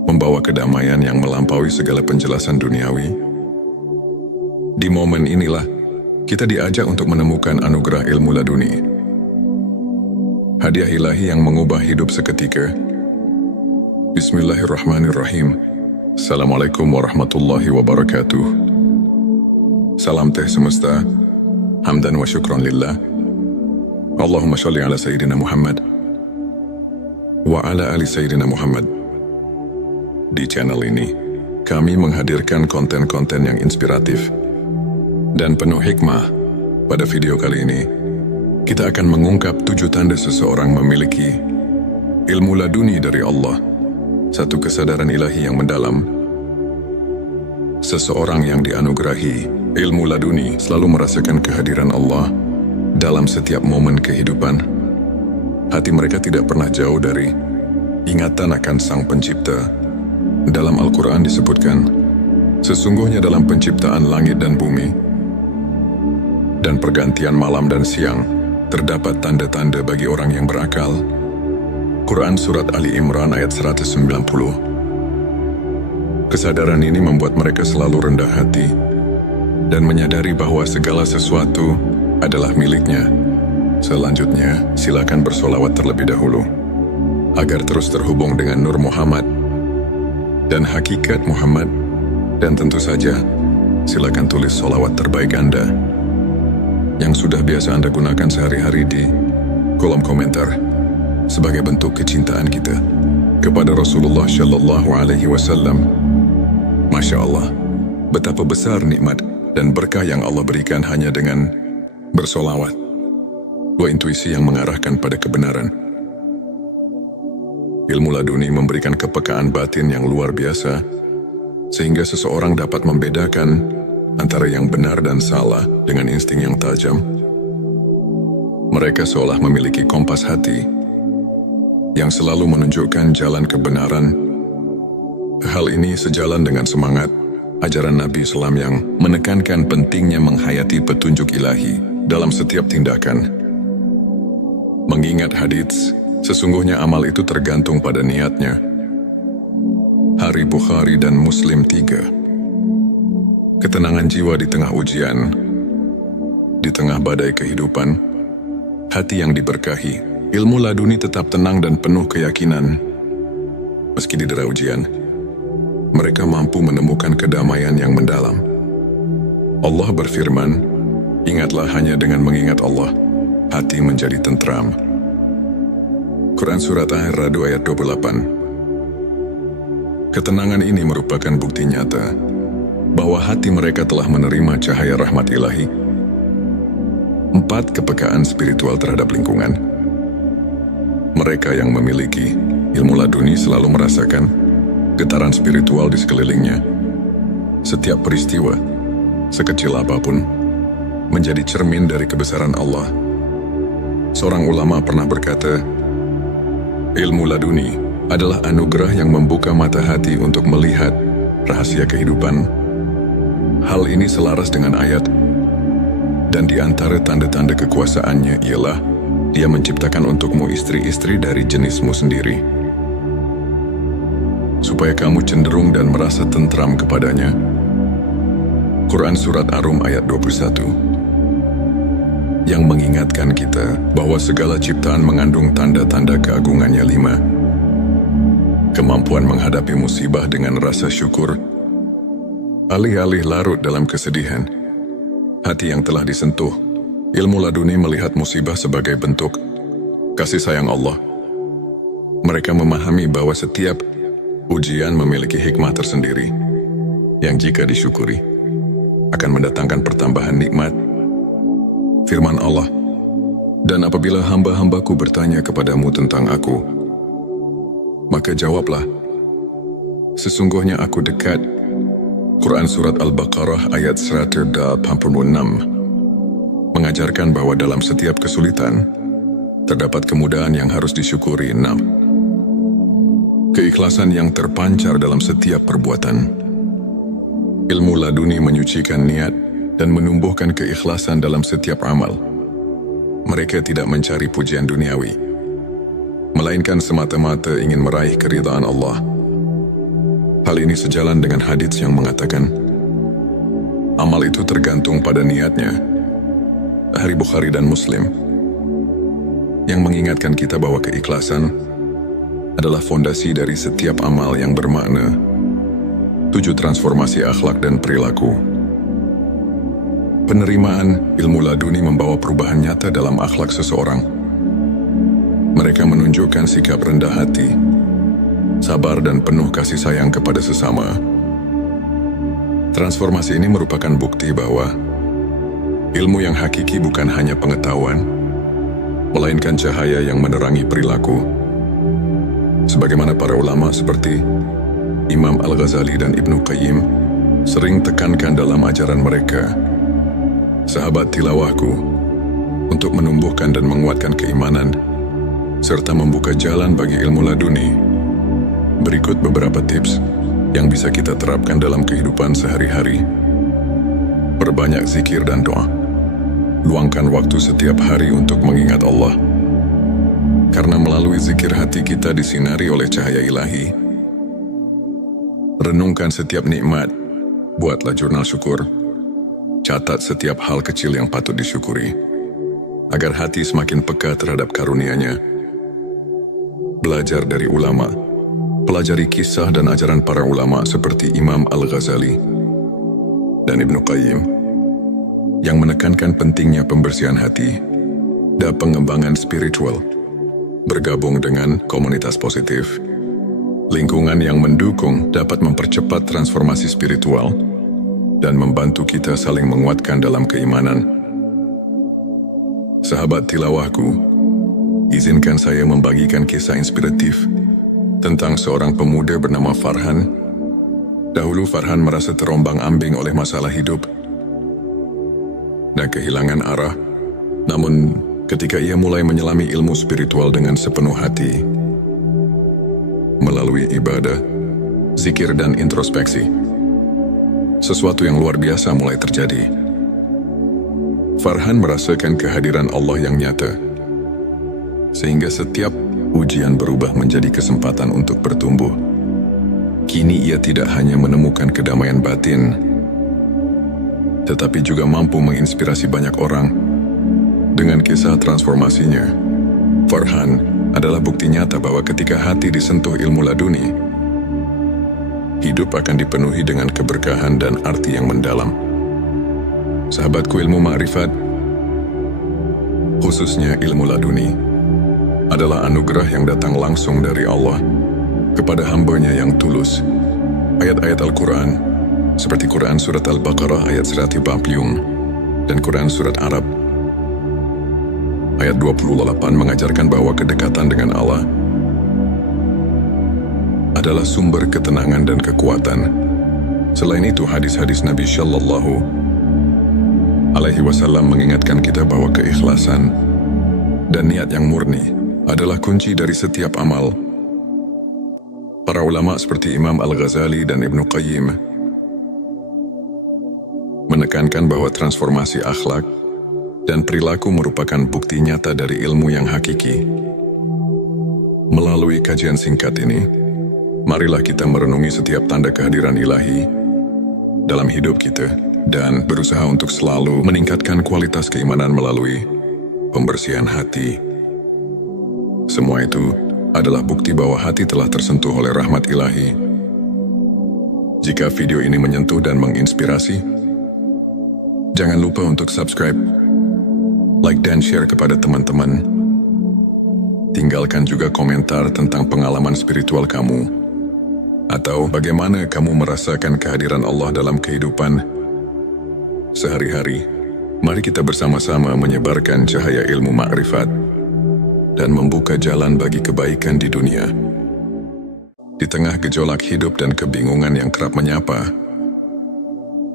membawa kedamaian yang melampaui segala penjelasan duniawi. Di momen inilah kita diajak untuk menemukan anugerah ilmu laduni, hadiah ilahi yang mengubah hidup seketika. Bismillahirrahmanirrahim. Assalamualaikum warahmatullahi wabarakatuh. Salam teh semesta, hamdan wa syukran lillah. Allahumma sholli ala Sayyidina Muhammad wa ala ali Sayyidina Muhammad. Di channel ini, kami menghadirkan konten-konten yang inspiratif dan penuh hikmah. Pada video kali ini, kita akan mengungkap 7 tanda seseorang memiliki ilmu laduni dari Allah, satu kesadaran ilahi yang mendalam. Seseorang yang dianugerahi ilmu laduni selalu merasakan kehadiran Allah dalam setiap momen kehidupan. Hati mereka tidak pernah jauh dari ingatan akan Sang Pencipta. Dalam Al-Quran disebutkan, sesungguhnya dalam penciptaan langit dan bumi dan pergantian malam dan siang, terdapat tanda-tanda bagi orang yang berakal. Quran Surat Ali Imran ayat 190. Kesadaran ini membuat mereka selalu rendah hati dan menyadari bahwa segala sesuatu adalah miliknya. Selanjutnya, silakan bersolawat terlebih dahulu agar terus terhubung dengan Nur Muhammad dan hakikat Muhammad. Dan tentu saja, silakan tulis solawat terbaik Anda yang sudah biasa Anda gunakan sehari-hari di kolom komentar sebagai bentuk kecintaan kita kepada Rasulullah Shallallahu Alaihi Wasallam. Masya Allah, betapa besar nikmat dan berkah yang Allah berikan hanya dengan bersolawat. Dua intuisi yang mengarahkan pada kebenaran. Ilmu laduni memberikan kepekaan batin yang luar biasa, sehingga seseorang dapat membedakan antara yang benar dan salah dengan insting yang tajam. Mereka seolah memiliki kompas hati yang selalu menunjukkan jalan kebenaran. Hal ini sejalan dengan semangat ajaran Nabi Islam yang menekankan pentingnya menghayati petunjuk ilahi dalam setiap tindakan. Mengingat hadits, sesungguhnya amal itu tergantung pada niatnya. Hari Bukhari dan Muslim 3. Ketenangan jiwa di tengah ujian, di tengah badai kehidupan, hati yang diberkahi, ilmu laduni tetap tenang dan penuh keyakinan. Meski didera ujian, mereka mampu menemukan kedamaian yang mendalam. Allah berfirman, ingatlah hanya dengan mengingat Allah, hati menjadi tentram. Quran Surat Ar-Ra'd ayat 28. Ketenangan ini merupakan bukti nyata bahwa hati mereka telah menerima cahaya rahmat ilahi. 4. Kepekaan spiritual terhadap lingkungan. Mereka yang memiliki ilmu laduni selalu merasakan getaran spiritual di sekelilingnya. Setiap peristiwa, sekecil apapun, menjadi cermin dari kebesaran Allah. Seorang ulama pernah berkata, ilmu laduni adalah anugerah yang membuka mata hati untuk melihat rahasia kehidupan. Hal ini selaras dengan ayat, dan di antara tanda-tanda kekuasaannya ialah Dia menciptakan untukmu istri-istri dari jenismu sendiri, supaya kamu cenderung dan merasa tentram kepadanya. Quran Surat Ar-Rum ayat 21, yang mengingatkan kita bahwa segala ciptaan mengandung tanda-tanda keagungannya. 5. Kemampuan menghadapi musibah dengan rasa syukur. Alih-alih larut dalam kesedihan, hati yang telah disentuh, ilmu laduni melihat musibah sebagai bentuk kasih sayang Allah. Mereka memahami bahwa setiap ujian memiliki hikmah tersendiri, yang jika disyukuri, akan mendatangkan pertambahan nikmat. Firman Allah, dan apabila hamba-hambaku bertanya kepadamu tentang aku, maka jawablah, sesungguhnya aku dekat. Quran Surat Al-Baqarah ayat 186 mengajarkan bahwa dalam setiap kesulitan, terdapat kemudahan yang harus disyukuri. 6. Keikhlasan yang terpancar dalam setiap perbuatan. Ilmu laduni menyucikan niat dan menumbuhkan keikhlasan dalam setiap amal. Mereka tidak mencari pujian duniawi, melainkan semata-mata ingin meraih keridhaan Allah. Hal ini sejalan dengan hadits yang mengatakan, amal itu tergantung pada niatnya. Hari Bukhari dan Muslim, yang mengingatkan kita bahwa keikhlasan adalah fondasi dari setiap amal yang bermakna. 7. Transformasi akhlak dan perilaku. Penerimaan ilmu laduni membawa perubahan nyata dalam akhlak seseorang. Mereka menunjukkan sikap rendah hati, sabar dan penuh kasih sayang kepada sesama. Transformasi ini merupakan bukti bahwa ilmu yang hakiki bukan hanya pengetahuan, melainkan cahaya yang menerangi perilaku. Sebagaimana para ulama seperti Imam Al-Ghazali dan Ibnu Qayyim sering tekankan dalam ajaran mereka, sahabat tilawahku, untuk menumbuhkan dan menguatkan keimanan, serta membuka jalan bagi ilmu laduni. Berikut beberapa tips yang bisa kita terapkan dalam kehidupan sehari-hari. Perbanyak zikir dan doa. Luangkan waktu setiap hari untuk mengingat Allah. Karena melalui zikir hati kita disinari oleh cahaya ilahi. Renungkan setiap nikmat. Buatlah jurnal syukur. Catat setiap hal kecil yang patut disyukuri, agar hati semakin peka terhadap karunia-Nya. Belajar dari ulama. Pelajari kisah dan ajaran para ulama seperti Imam Al-Ghazali dan Ibnu Qayyim yang menekankan pentingnya pembersihan hati dan pengembangan spiritual. Bergabung dengan komunitas positif, lingkungan yang mendukung dapat mempercepat transformasi spiritual dan membantu kita saling menguatkan dalam keimanan. Sahabat tilawahku, izinkan saya membagikan kisah inspiratif tentang seorang pemuda bernama Farhan. Dahulu Farhan merasa terombang-ambing oleh masalah hidup dan kehilangan arah. Namun, ketika ia mulai menyelami ilmu spiritual dengan sepenuh hati, melalui ibadah, zikir dan introspeksi, sesuatu yang luar biasa mulai terjadi. Farhan merasakan kehadiran Allah yang nyata, sehingga setiap ujian berubah menjadi kesempatan untuk bertumbuh. Kini ia tidak hanya menemukan kedamaian batin, tetapi juga mampu menginspirasi banyak orang. Dengan kisah transformasinya, Farhan adalah bukti nyata bahwa ketika hati disentuh ilmu laduni, hidup akan dipenuhi dengan keberkahan dan arti yang mendalam. Sahabatku, ilmu ma'rifat, khususnya ilmu laduni, adalah anugerah yang datang langsung dari Allah kepada hamba-Nya yang tulus. Ayat-ayat Al-Quran, seperti Quran Surat Al-Baqarah ayat 140 dan Quran Surat Arab ayat 28 mengajarkan bahwa kedekatan dengan Allah adalah sumber ketenangan dan kekuatan. Selain itu, hadis-hadis Nabi Shallallahu Alaihi Wasallam mengingatkan kita bahwa keikhlasan dan niat yang murni adalah kunci dari setiap amal. Para ulama seperti Imam Al-Ghazali dan Ibnu Qayyim menekankan bahwa transformasi akhlak dan perilaku merupakan bukti nyata dari ilmu yang hakiki. Melalui kajian singkat ini, marilah kita merenungi setiap tanda kehadiran ilahi dalam hidup kita dan berusaha untuk selalu meningkatkan kualitas keimanan melalui pembersihan hati. Semua itu adalah bukti bahwa hati telah tersentuh oleh rahmat ilahi. Jika video ini menyentuh dan menginspirasi, jangan lupa untuk subscribe, like dan share kepada teman-teman. Tinggalkan juga komentar tentang pengalaman spiritual kamu, atau bagaimana kamu merasakan kehadiran Allah dalam kehidupan sehari-hari. Mari kita bersama-sama menyebarkan cahaya ilmu ma'rifat dan membuka jalan bagi kebaikan di dunia. Di tengah gejolak hidup dan kebingungan yang kerap menyapa,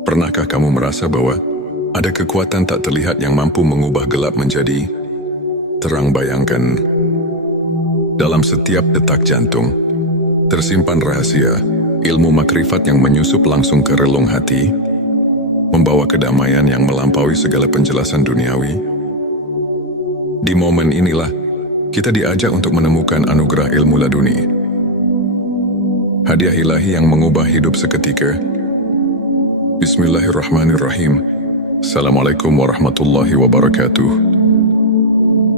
pernahkah kamu merasa bahwa ada kekuatan tak terlihat yang mampu mengubah gelap menjadi terang? Bayangkan, dalam setiap detak jantung tersimpan rahasia ilmu makrifat yang menyusup langsung ke relung hati, membawa kedamaian yang melampaui segala penjelasan duniawi. Di momen inilah kita diajak untuk menemukan anugerah ilmu laduni, hadiah ilahi yang mengubah hidup seketika. Bismillahirrahmanirrahim. Assalamualaikum warahmatullahi wabarakatuh.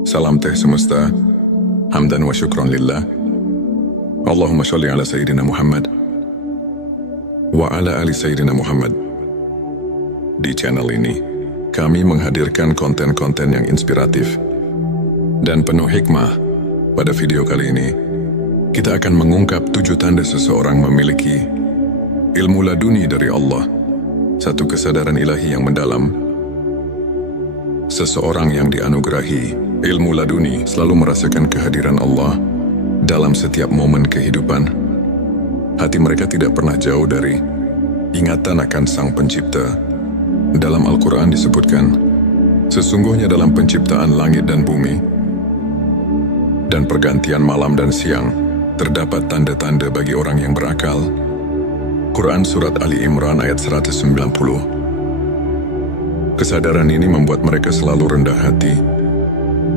Salam teh semesta, hamdan wa syukran lillah. Allahumma sholli ala Sayyidina Muhammad wa ala ali Sayyidina Muhammad. Di channel ini, kami menghadirkan konten-konten yang inspiratif dan penuh hikmah. Pada video kali ini, kita akan mengungkap 7 tanda seseorang memiliki ilmu laduni dari Allah satu kesadaran ilahi yang mendalam. Seseorang yang dianugerahi ilmu laduni selalu merasakan kehadiran Allah dalam setiap momen kehidupan. Hati mereka tidak pernah jauh dari ingatan akan Sang Pencipta. Dalam Al-Quran disebutkan, sesungguhnya dalam penciptaan langit dan bumi dan pergantian malam dan siang, terdapat tanda-tanda bagi orang yang berakal. Quran Surat Ali Imran ayat 190. Kesadaran ini membuat mereka selalu rendah hati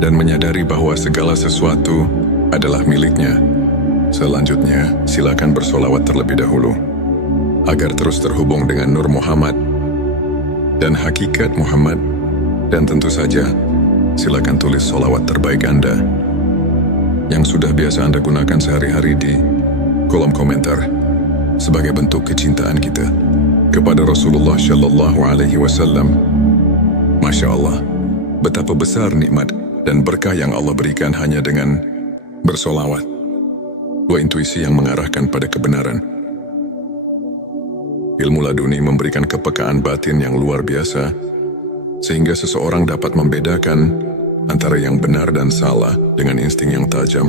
dan menyadari bahwa segala sesuatu adalah miliknya. Selanjutnya, silakan bersolawat terlebih dahulu, agar terus terhubung dengan Nur Muhammad dan hakikat Muhammad. Dan tentu saja, silakan tulis solawat terbaik Anda yang sudah biasa Anda gunakan sehari-hari di kolom komentar sebagai bentuk kecintaan kita kepada Rasulullah Shallallahu Alaihi Wasallam. Masya Allah, betapa besar nikmat dan berkah yang Allah berikan hanya dengan bersolawat. Dua intuisi yang mengarahkan pada kebenaran. Ilmu laduni memberikan kepekaan batin yang luar biasa, sehingga seseorang dapat membedakan antara yang benar dan salah dengan insting yang tajam.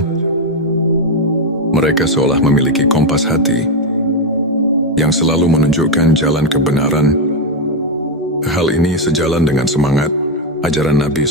Mereka seolah memiliki kompas hati yang selalu menunjukkan jalan kebenaran. Hal ini sejalan dengan semangat ajaran Nabi